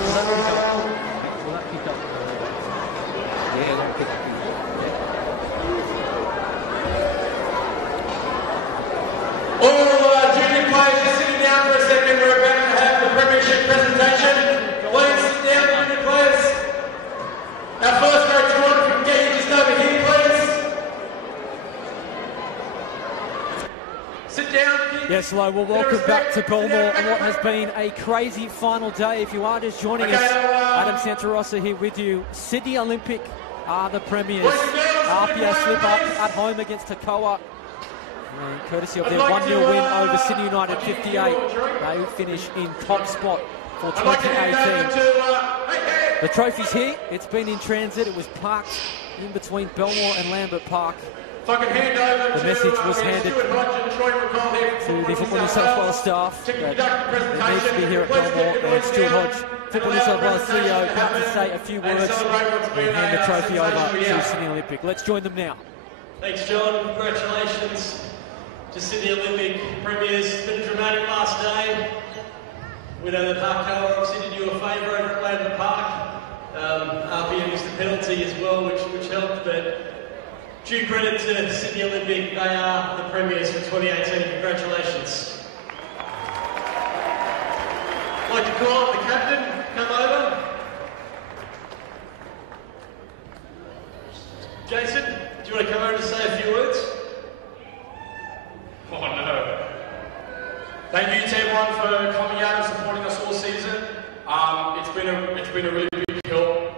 Will that pick up? Yeah, that'll pick up. All junior players are sitting down for a second. We're about to have the premiership presentation. Please sit down, junior players. Our first grade tournament, if we can get you just over here, please. Sit down. Yes, hello. Well, welcome back to Belmore on what has been a crazy final day. If you are just joining us, Adam Santarossa here with you. Sydney Olympic are the premiers. RPA slip up at home against Takawa. And courtesy of their 1-0 win over Sydney United 58, they finish in top spot for 2018. The trophy's here. It's been in transit. It was parked in between Belmore and Lambert Park. The message was handed to the Football New South Wales staff that it needs to be here at Belmore, and Stuart Hodge, Football New South Wales CEO, about to say a few words and hand the trophy over to Sydney Olympic. Let's join them now. Thanks, John. Congratulations to Sydney Olympic premiers. It's been a dramatic last day. We know that Park obviously did you a favour over at Lambert Park. RPM missed the penalty as well, which helped, but due credit to Sydney Olympic, they are the premiers for 2018. Congratulations. I'd like to call up the captain, come over. Jason, do you want to come over and say a few words? Oh no. Thank you to everyone for coming out and supporting us all season. It's been a really big help.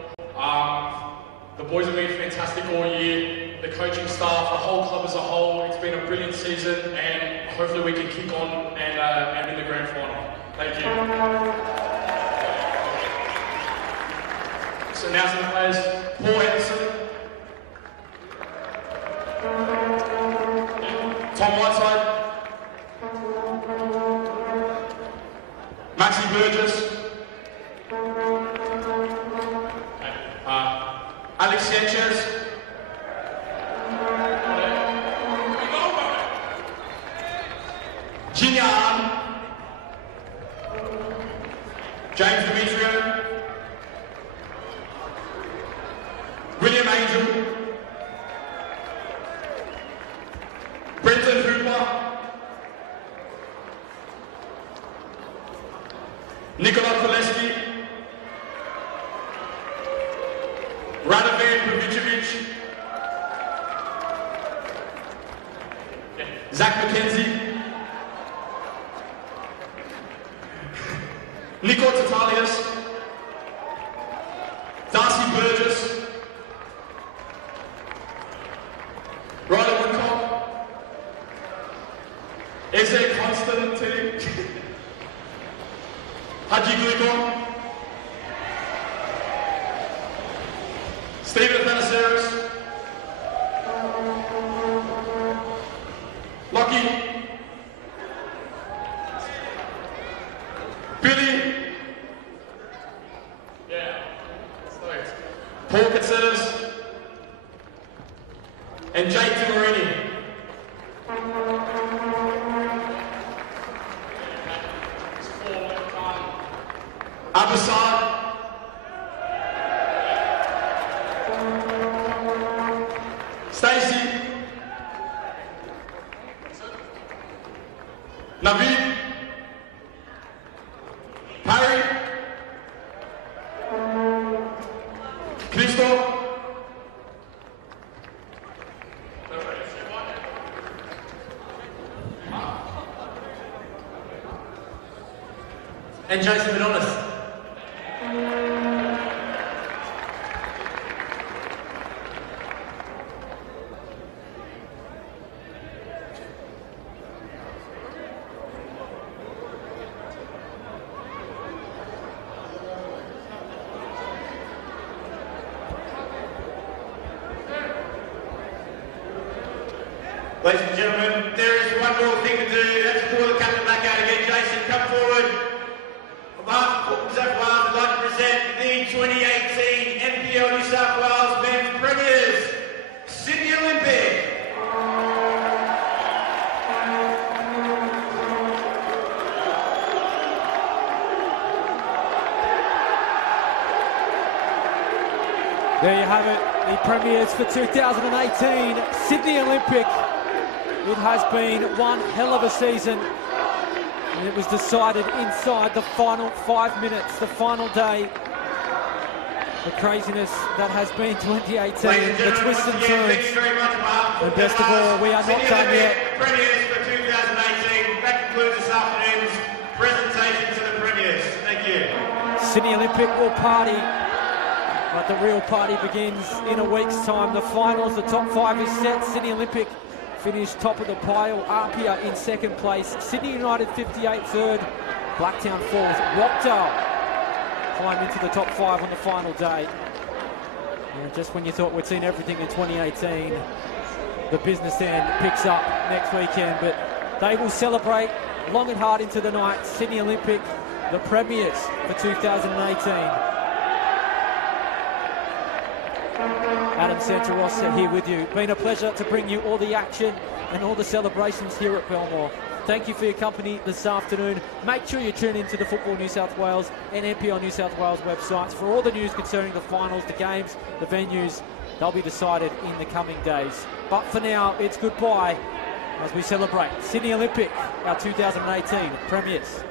The boys have been fantastic all year. The coaching staff, the whole club as a whole. It's been a brilliant season, and hopefully we can kick on and win the grand final. Thank you. So now some players. Paul Henderson, Tom Whiteside, Maxi Burgess, Alex Sanchez, Jinyan, James Demetrio, William Angel, Brenton Hooper, Nikola Koleski, Radovan Pavicevic, Zach McKenzie, Nico Tatalius, Darcy Burgess, Ryder Woodcock, Eze Constantine, Haji Gligor, Stephen Thanaseros, Lockie, Billy, Paul Katsetas, and Jake Timorini. Abasad, Stacey, Naveed, Harry, Christo, and Jason Manonis. Ladies and gentlemen, there is one more thing to do. That's pull the captain back out again. Jason, come forward. On behalf of Football New South Wales, I'd like to present the 2018 NPL New South Wales Men's Premiers, Sydney Olympic. There you have it, the premiers for 2018, Sydney Olympic. It has been one hell of a season, and it was decided inside the final 5 minutes, the final day. The craziness that has been 2018, the twists and turns. And best of all, we are not done yet. Premiers for 2018. That concludes this afternoon's presentation to the premiers. Thank you. Sydney Olympic will party, but the real party begins in a week's time. The finals, the top 5 is set. Sydney Olympic finished top of the pile. Apia in second place. Sydney United 58 third. Blacktown fourth. Rockdale climb into the top 5 on the final day. And just when you thought we'd seen everything in 2018, the business end picks up next weekend, but they will celebrate long and hard into the night. Sydney Olympic, the premiers for 2018. Adam Santarossa here with you. Been a pleasure to bring you all the action and all the celebrations here at Belmore. Thank you for your company this afternoon. Make sure you tune into the Football New South Wales and NPL New South Wales websites for all the news concerning the finals, the games, the venues. They'll be decided in the coming days. But for now, it's goodbye as we celebrate Sydney Olympic, our 2018 premiers.